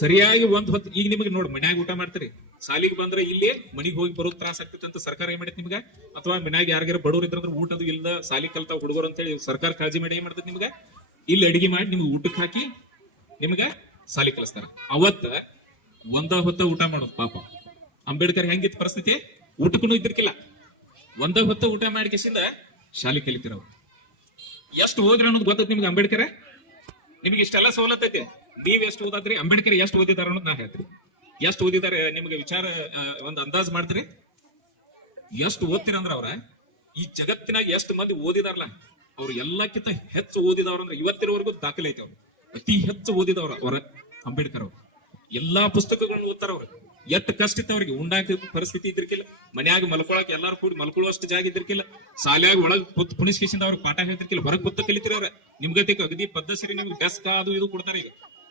ಸರಿಯಾಗಿ ಒಂದ್ ಹೊತ್ತು ಈಗ ನಿಮಗೆ ನೋಡಿ ಮನ್ಯಾಗ ಊಟ ಮಾಡ್ತೀರಿ, ಸಾಲಿಗೆ ಬಂದ್ರೆ ಇಲ್ಲಿ ಮನಿಗೆ ಹೋಗಿ ಬರೋದು ತ್ರಾಸ ಆಗ್ತೈತೆ ಅಂತ ಸರ್ಕಾರ ಏನ್ ಮಾಡೈತಿ ನಿಮ್ಗ, ಅಥವಾ ಮನ್ಯಾಗ ಯಾರಿಗಾರ ಬಡವ್ರು ಇದ್ರಂದ್ರೆ ಊಟದು ಇಲ್ದ ಸಾಲಿ ಕಲ್ತ ಹುಡುಗರು ಅಂತ ಹೇಳಿ ಸರ್ಕಾರ ಕಾಳಜಿ ಮಾಡಿ ಏನ್ ಮಾಡ್ತೈತಿ ನಿಮ್ಗ, ಇಲ್ಲಿ ಅಡಿಗೆ ಮಾಡಿ ನಿಮ್ಗೆ ಊಟಕ್ಕೆ ಹಾಕಿ ನಿಮ್ಗ ಸಾಲಿ ಕಲಿಸ್ತಾರ. ಅವತ್ತ ಒಂದ ಹೊತ್ತ ಊಟ ಮಾಡೋದು ಪಾಪ. ಅಂಬೇಡ್ಕರ್ ಹೆಂಗಿತ್ತು ಪರಿಸ್ಥಿತಿ, ಊಟಕ್ಕೂ ಇದ್ದಿರ್ಕಿಲ್ಲ, ಒಂದ ಹೊತ್ತ ಊಟ ಮಾಡಿ ಕೆಸಿಂದ ಶಾಲಿ ಕಲಿತಿರವ್. ಎಷ್ಟು ಓದ್ರಿ ಅನ್ನೋದು ಗೊತ್ತೈತಿ ನಿಮ್ಗೆ ಅಂಬೇಡ್ಕರ್? ನಿಮ್ಗೆ ಇಷ್ಟೆಲ್ಲ ಸವಲತ್ತು ಐತಿ, ನೀವ್ ಎಷ್ಟು ಓದಾದ್ರಿ, ಅಂಬೇಡ್ಕರ್ ಎಷ್ಟು ಓದಿದಾರ ಅನ್ನೋದು ನಾ ಹೇಳ್ತೀರಿ. ಎಷ್ಟು ಓದಿದ್ದಾರೆ ನಿಮ್ಗೆ ವಿಚಾರ ಒಂದ್ ಅಂದಾಜ್ ಮಾಡ್ತೀರಿ? ಎಷ್ಟು ಓದ್ತೀರಂದ್ರ ಅವ್ರ ಈ ಜಗತ್ತಿನಾಗ ಎಷ್ಟು ಮಂದಿ ಓದಿದಾರಲ್ಲ, ಅವ್ರು ಎಲ್ಲಕ್ಕಿಂತ ಹೆಚ್ಚು ಓದಿದವ್ರ ಅಂದ್ರೆ ಇವತ್ತಿನವರೆಗೂ ದಾಖಲೆ ಐತೆ. ಅವ್ರು ಅತಿ ಹೆಚ್ಚು ಓದಿದವ್ರ ಅವರ ಅಂಬೇಡ್ಕರ್ ಅವ್ರು. ಎಲ್ಲಾ ಪುಸ್ತಕಗಳನ್ನ ಓದ್ತಾರ ಅವ್ರು. ಎಷ್ಟು ಕಷ್ಟ ಇತ್ತು ಅವ್ರಿಗೆ, ಉಂಡಾಕ ಪರಿಸ್ಥಿತಿ ಇದ್ರಿಕಿಲ್ಲ, ಮನ್ಯಾಗ ಮಲ್ಕೊಳಕ್ ಎಲ್ಲಾರು ಕೂಡಿ ಮಲ್ಕೊಳ್ಳುವಷ್ಟು ಜಾಗ ಇದ್ರಿಕಿಲ್ಲ, ಶಾಲ್ಯಾಗ ಒಳಗ್ ಪುಣಿಸ್ಕೇಶಿಂದ ಅವ್ರಿಗೆ ಪಾಠ ಹೇಳ್ತಿರ್ಕಿಲ್ಲ, ಹೊರಗ್ ಕೂತ ಕಲಿತಿರ ಅವ್ರ. ನಿಮ್ಗತಿ ಅಗದಿ ಪದ್ಧತಿ ನಿಮ್ಗೆ ಡೆಸ್ಕ್ ಅದು ಇದು ಕೊಡ್ತಾರೆ. ಈಗ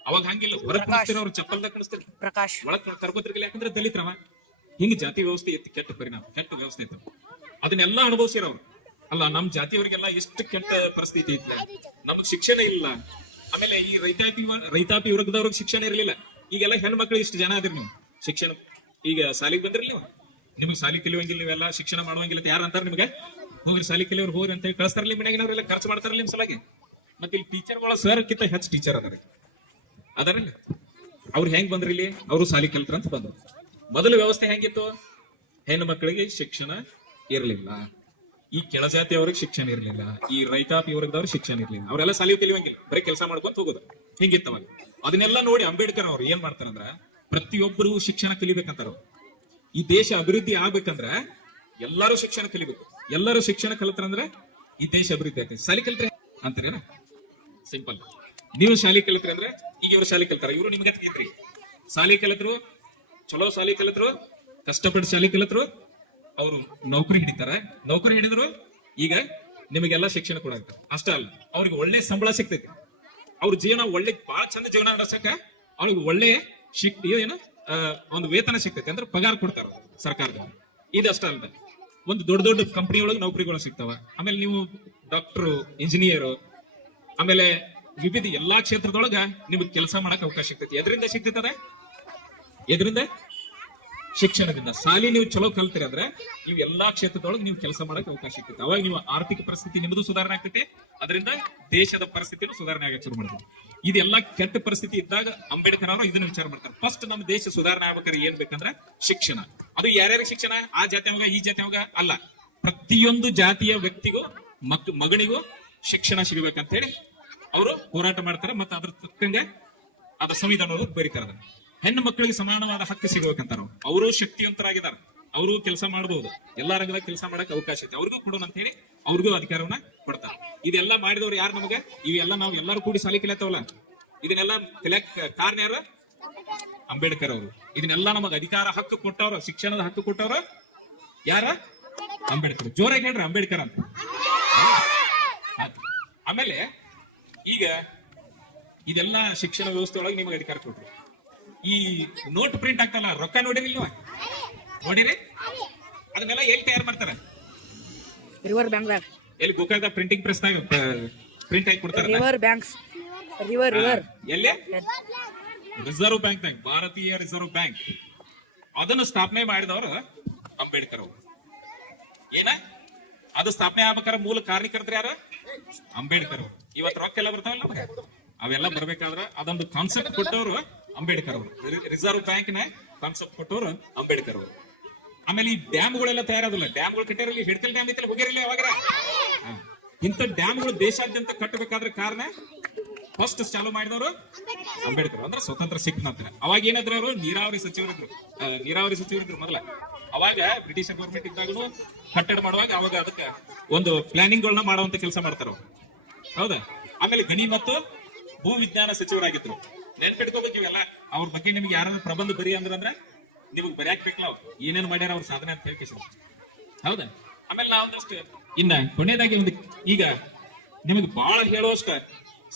ಅವಾಗ ಹಂಗಿಲ್ಲ, ಹೊರಗ್ ಕುಣಿಸ್ತೀರ ಅವ್ರು, ಚಪ್ಪಲ್ದಾಗ ಕುಣಿಸ್ತಾರೆ, ಒಳಗ್ ಕರ್ಕೋತಿರ್ಕಿಲ್ಲ. ಯಾಕಂದ್ರೆ ದಲಿತರವ ಹಿಂಗ್ ಜಾತಿ ವ್ಯವಸ್ಥೆ ಇತ್ತು, ಕೆಟ್ಟ ಪರಿಣಾಮ, ಕೆಟ್ಟ ವ್ಯವಸ್ಥೆ ಇತ್ತು. ಅದನ್ನೆಲ್ಲಾ ಅನುಭವಿಸಿರ ಅವ್ರು. ಅಲ್ಲ, ನಮ್ ಜಾತಿಯವರಿಗೆಲ್ಲ ಎಷ್ಟು ಕೆಟ್ಟ ಪರಿಸ್ಥಿತಿ ಇತ್ತು, ನಮಗ್ ಶಿಕ್ಷಣ ಇಲ್ಲ. ಆಮೇಲೆ ಈ ರೈತಾಪಿ ವರ್ಗದವ್ರಿಗೆ ಶಿಕ್ಷಣ ಇರಲಿಲ್ಲ. ಈಗೆಲ್ಲ ಹೆಣ್ಮಕ್ಳು ಇಷ್ಟು ಜನ ಅದಿರಿ ನೀವು, ಶಿಕ್ಷಣ ಈಗ ಸಾಲಿಗೆ ಬಂದ್ರಿ ನೀವು, ನಿಮ್ಗೆ ಸಾಲಿ ಕಲಿಯುವಂಗಿಲ್ಲ, ನೀವೆಲ್ಲ ಶಿಕ್ಷಣ ಮಾಡುವಂಗಿಲ್ಲ ಯಾರು ಅಂತಾರೆ ನಿಮ್ಗೆ? ಹೋಗ್ರಿ ಸಾಲಿ ಕಲಿಯೋರು ಹೋಗ್ರಿ ಅಂತ ಹೇಳಿ ಕಳಿಸ್ತಾರಲ್ಲ, ಮನೆಯಾಗಿನವ್ರೆಲ್ಲ ಖರ್ಚು ಮಾಡ್ತಾರಲ್ಲ ನಿಮ್ ಸಲಾಗಿ. ಮತ್ತೆ ಇಲ್ಲಿ ಟೀಚರ್ಗಳ ಸರ್ ಕಿಂತ ಹೆಚ್ಚು ಟೀಚರ್ ಅದಾರಲ್ಲ, ಅವ್ರು ಹೆಂಗ್ ಬಂದ್ರಿ ಇಲ್ಲಿ? ಅವರು ಸಾಲಿ ಕಲ್ತ್ರ ಅಂತ ಬಂದ್ರು. ಮೊದಲ ವ್ಯವಸ್ಥೆ ಹೆಂಗಿತ್ತು? ಹೆಣ್ಣು ಮಕ್ಕಳಿಗೆ ಶಿಕ್ಷಣ ಇರಲಿಲ್ಲ, ಈ ಕೆಳಜಾತಿಯವ್ರಿಗೆ ಶಿಕ್ಷಣ ಇರಲಿಲ್ಲ, ಈ ರೈತಾಪಿ ವರ್ಗದವ್ರಿಗೆ ಶಿಕ್ಷಣ ಇರಲಿಲ್ಲ. ಅವರೆಲ್ಲ ಸಾಲಿ ಕಲಿಯುವಂಗಿಲ್ಲ, ಬರೀ ಕೆಲಸ ಮಾಡ್ಕೊಂತ ಹೋಗೋದು, ಹಿಂಗಿತ್ತವಾಗ. ಅದನ್ನೆಲ್ಲ ನೋಡಿ ಅಂಬೇಡ್ಕರ್ ಅವ್ರು ಏನ್ ಮಾಡ್ತಾರಂದ್ರ, ಪ್ರತಿಯೊಬ್ಬರು ಶಿಕ್ಷಣ ಕಲಿಬೇಕಂತಾರ. ಈ ದೇಶ ಅಭಿವೃದ್ಧಿ ಆಗ್ಬೇಕಂದ್ರ ಎಲ್ಲರೂ ಶಿಕ್ಷಣ ಕಲಿಬೇಕು. ಎಲ್ಲರೂ ಶಿಕ್ಷಣ ಕಲಿತ್ರಂದ್ರ ಈ ದೇಶ ಅಭಿವೃದ್ಧಿ ಆಗ್ತದೆ. ಶಾಲಿ ಕಲಿತ್ರೆ ಅಂತಾರೇನ? ಸಿಂಪಲ್. ನೀವು ಶಾಲಿ ಕಲಿತ್ರಿ ಅಂದ್ರೆ ಈಗ ಇವ್ರು ಶಾಲಿ ಕಲಿತಾರ, ಇವ್ರು ನಿಮ್ಗೆ ತೆಗಿತ್ರಿ. ಶಾಲಿ ಕಲಿತ್ರು, ಚಲೋ ಶಾಲಿ ಕಲಿತ್ರು, ಕಷ್ಟಪಟ್ಟು ಶಾಲಿ ಕಲಿತ್ರು, ಅವರು ನೌಕರಿ ಹಿಡಿತಾರ. ನೌಕರಿ ಹಿಡಿದ್ರು ಈಗ ನಿಮಗೆಲ್ಲ ಶಿಕ್ಷಣ ಕೊಡಾಗ್ತಾರೆ. ಅಷ್ಟ ಅಲ್ಲ, ಅವ್ರಿಗೆ ಒಳ್ಳೆ ಸಂಬಳ ಸಿಗ್ತೈತಿ, ಅವ್ರ ಜೀವನ ಒಳ್ಳೆ ಬಹಳ ಚಂದ ಜೀವನ ನಡೆಸಕ ಅವ್ರಿಗೆ ಒಳ್ಳೆ ಏನು ಒಂದು ವೇತನ ಸಿಗ್ತೈತಿ, ಅಂದ್ರೆ ಪಗಾರ ಕೊಡ್ತಾರ ಸರ್ಕಾರದಿಂದ. ಇದಷ್ಟ ಅಲ್ಲ, ಒಂದು ದೊಡ್ಡ ದೊಡ್ಡ ಕಂಪನಿ ಒಳಗೆ ನೌಕರಿಗಳು ಸಿಗ್ತಾವ. ಆಮೇಲೆ ನೀವು ಡಾಕ್ಟರ್, ಇಂಜಿನಿಯರ್, ಆಮೇಲೆ ವಿವಿಧ ಎಲ್ಲಾ ಕ್ಷೇತ್ರದೊಳಗ ನಿಮ್ಗೆ ಕೆಲಸ ಮಾಡಕ್ ಅವಕಾಶ ಸಿಗ್ತೈತಿ. ಎದರಿಂದ ಸಿಗ್ತೈತದ? ಎದರಿಂದ? ಶಿಕ್ಷಣದಿಂದ. ಸಾಲಿ ನೀವು ಚಲೋ ಕಲ್ತಿರಿ ಅಂದ್ರೆ ನೀವು ಎಲ್ಲಾ ಕ್ಷೇತ್ರದೊಳಗೆ ನೀವು ಕೆಲಸ ಮಾಡಕ್ ಅವಕಾಶ ಸಿಗ್ತೈತಿ. ಅವಾಗ ನೀವು ಆರ್ಥಿಕ ಪರಿಸ್ಥಿತಿ ನಿಮ್ಮದು ಸುಧಾರಣೆ ಆಗ್ತೈತಿ, ಅದರಿಂದ ದೇಶದ ಪರಿಸ್ಥಿತಿನೂ ಸುಧಾರಣೆ ಆಗಕ್ಕೆ ಶುರು ಮಾಡ್ತೀವಿ. ಇದೆಲ್ಲ ಕೆಟ್ಟ ಪರಿಸ್ಥಿತಿ ಇದ್ದಾಗ ಅಂಬೇಡ್ಕರ್ ಅವರು ಇದನ್ನ ವಿಚಾರ ಮಾಡ್ತಾರೆ. ಫಸ್ಟ್ ನಮ್ಮ ದೇಶ ಸುಧಾರಣೆ ಆಗ್ಬೇಕಾದ್ರೆ ಏನ್ ಬೇಕಂದ್ರೆ ಶಿಕ್ಷಣ. ಅದು ಯಾರ್ಯಾರಿಗೆ ಶಿಕ್ಷಣ? ಆ ಜಾತಿಯಾಗ ಈ ಜಾತಿಯಾಗ ಅಲ್ಲ, ಪ್ರತಿಯೊಂದು ಜಾತಿಯ ವ್ಯಕ್ತಿಗೂ ಮಗನಿಗೂ ಶಿಕ್ಷಣ ಸಿಗಬೇಕಂತ ಹೇಳಿ ಅವರು ಹೋರಾಟ ಮಾಡ್ತಾರೆ. ಮತ್ತೆ ಅದ್ರ ತಕ್ಕಂಗೆ ಅದ ಸಂವಿಧಾನ ಬರೀತಾರ. ಹೆಣ್ಣು ಮಕ್ಕಳಿಗೆ ಸಮಾನವಾದ ಹಕ್ಕು ಸಿಗಬೇಕಂತಾರ. ಅವರು ಶಕ್ತಿವಂತರಾಗಿದ್ದಾರೆ, ಅವರು ಕೆಲಸ ಮಾಡಬಹುದು, ಎಲ್ಲಾ ರಂಗದಾಗ ಕೆಲಸ ಮಾಡಕ್ ಅವಕಾಶ ಐತೆ, ಅವ್ರಿಗೂ ಕೊಡೋಣ ಅಂತ ಹೇಳಿ ಅವ್ರಿಗೂ ಅಧಿಕಾರವನ್ನ ಕೊಡ್ತಾರೆ. ಇದೆಲ್ಲ ಮಾಡಿದವ್ರು ಯಾರು ನಮಗೆ? ಇವೆಲ್ಲ ನಾವು ಎಲ್ಲರೂ ಕೂಡಿ ಸಾಲಿ ಕಲಿಯತ್ತವಲ್ಲ, ಇದನ್ನೆಲ್ಲ ಕಲಿಯಕ್ ಕಾರಣ ಯಾರು? ಅಂಬೇಡ್ಕರ್ ಅವರು. ಇದನ್ನೆಲ್ಲ ನಮಗ್ ಅಧಿಕಾರ ಹಕ್ಕು ಕೊಟ್ಟವ್ರ, ಶಿಕ್ಷಣದ ಹಕ್ಕು ಕೊಟ್ಟವ್ರ ಯಾರ? ಅಂಬೇಡ್ಕರ್. ಜೋರಾಗಿ ಹೇಳ್ರಿ ಅಂಬೇಡ್ಕರ್ ಅಂತ. ಆಮೇಲೆ ಈಗ ಇದೆಲ್ಲ ಶಿಕ್ಷಣ ವ್ಯವಸ್ಥೆ ಒಳಗೆ ನಿಮಗೆ ಅಧಿಕಾರ ಕೊಟ್ರು. ಈ ನೋಟ್ ಪ್ರಿಂಟ್ ಆಗ್ತಲ್ಲ, ರೊಕ್ಕ ನೋಡಿರಿ ಇಲ್ವಾ? ನೋಡಿರಿ? ಅದನ್ನೆಲ್ಲ ಎಲ್ಲಿ ತಯಾರು ಮಾಡ್ತಾರೆ? River bank. ಎಲ್ಲಿ? ಗೋಕಾಕದ ಪ್ರಿಂಟಿಂಗ್ ಪ್ರೆಸ್ ನಾಗ ಪ್ರಿಂಟ್ ಆಗಿ ಕೊಡ್ತಾರೆ. River banks. ರಿವರ್ ಎಲ್ಲಿ? ರಿಸರ್ವ್ ಬ್ಯಾಂಕ್, ಭಾರತೀಯ ರಿಸರ್ವ್ ಬ್ಯಾಂಕ್. ಅದನ್ನು ಸ್ಥಾಪನೆ ಮಾಡಿದವರು ಅಂಬೇಡ್ಕರ್ ಅವರು. ಏನ ಅದು ಸ್ಥಾಪನೆ ಆಗ್ಬೇಕಾದ್ರೆ ಮೂಲ ಕಾರಣಕರ್ತರು ಯಾರು? ಅಂಬೇಡ್ಕರ್ ಅವರು. ಇವತ್ತು ರೊಕ್ಕ ಎಲ್ಲ ಬರ್ತಾವಲ್ಲ, ಅವೆಲ್ಲ ಬರ್ಬೇಕಾದ್ರೆ ಅದೊಂದು ಕಾನ್ಸೆಪ್ಟ್ ಕೊಟ್ಟವರು ಅಂಬೇಡ್ಕರ್ ಅವರು. ರಿಸರ್ವ್ ಬ್ಯಾಂಕ್ ನ ಕಾನ್ಸೆಪ್ಟ್ ಕೊಟ್ಟವರು ಅಂಬೇಡ್ಕರ್ ಅವರು. ಆಮೇಲೆ ಈ ಡ್ಯಾಮ್ಗಳೆಲ್ಲ ತಯಾರಾದಲ್ಲ, ಡ್ಯಾಮ್ಗಳು ಕಟ್ಟಿರಲಿ, ಹಿಡ್ಕಲ್ ಡ್ಯಾಮ್ ಐತಲ್ಲ, ಹೋಗಿರಲಿ ಅವಾಗ. ಇಂಥ ಡ್ಯಾಮ್ಗಳು ದೇಶಾದ್ಯಂತ ಕಟ್ಟಬೇಕಾದ್ರೆ ಕಾರಣ ಫಸ್ಟ್ ಚಾಲೂ ಮಾಡಿದವರು ಅಂಬೇಡ್ಕರ್. ಅಂದ್ರೆ ಸ್ವತಂತ್ರ ಸಿಕ್ಕ ನಂತರ. ಅವಾಗ ಏನಾದ್ರು ಅವರು ನೀರಾವರಿ ಸಚಿವರಿದ್ರು ಮೊದಲ. ಅವಾಗ ಬ್ರಿಟಿಷ್ ಗೌರ್ಮೆಂಟ್ ಇದ್ದಾಗೂ ಕಟ್ಟಡ ಮಾಡುವಾಗ ಅವಾಗ ಅದಕ್ಕೆ ಒಂದು ಪ್ಲಾನಿಂಗ್ ಗಳನ್ನ ಮಾಡುವಂತ ಕೆಲಸ ಮಾಡ್ತಾರ. ಹೌದಾ? ಆಮೇಲೆ ಗಣಿ ಮತ್ತು ಭೂ ವಿಜ್ಞಾನ ಸಚಿವರಾಗಿದ್ರು. ನೆನ್ಪಿಟ್ಕೋಬೇಕು ಇವೆಲ್ಲ. ಅವ್ರ ಬಗ್ಗೆ ನಿಮ್ಗೆ ಯಾರಾದ್ರೂ ಪ್ರಬಂಧ ಬರಿ ಅಂದ್ರೆ ನಿಮಗ್ ಬರೆಯಾಕ್ ಬೇಕಲ್ಲ, ಅವ್ರು ಏನೇನು ಮಾಡ್ಯಾರ ಅವ್ರ ಸಾಧನೆ ಅಂತ ಹೇಳಿ. ಹೌದಾ? ಆಮೇಲೆ ನಾವೊಂದಷ್ಟು ಇನ್ನ ಕೊನೆಯದಾಗಿ ಒಂದು, ಈಗ ನಿಮಗೆ ಬಹಳ ಹೇಳುವಷ್ಟ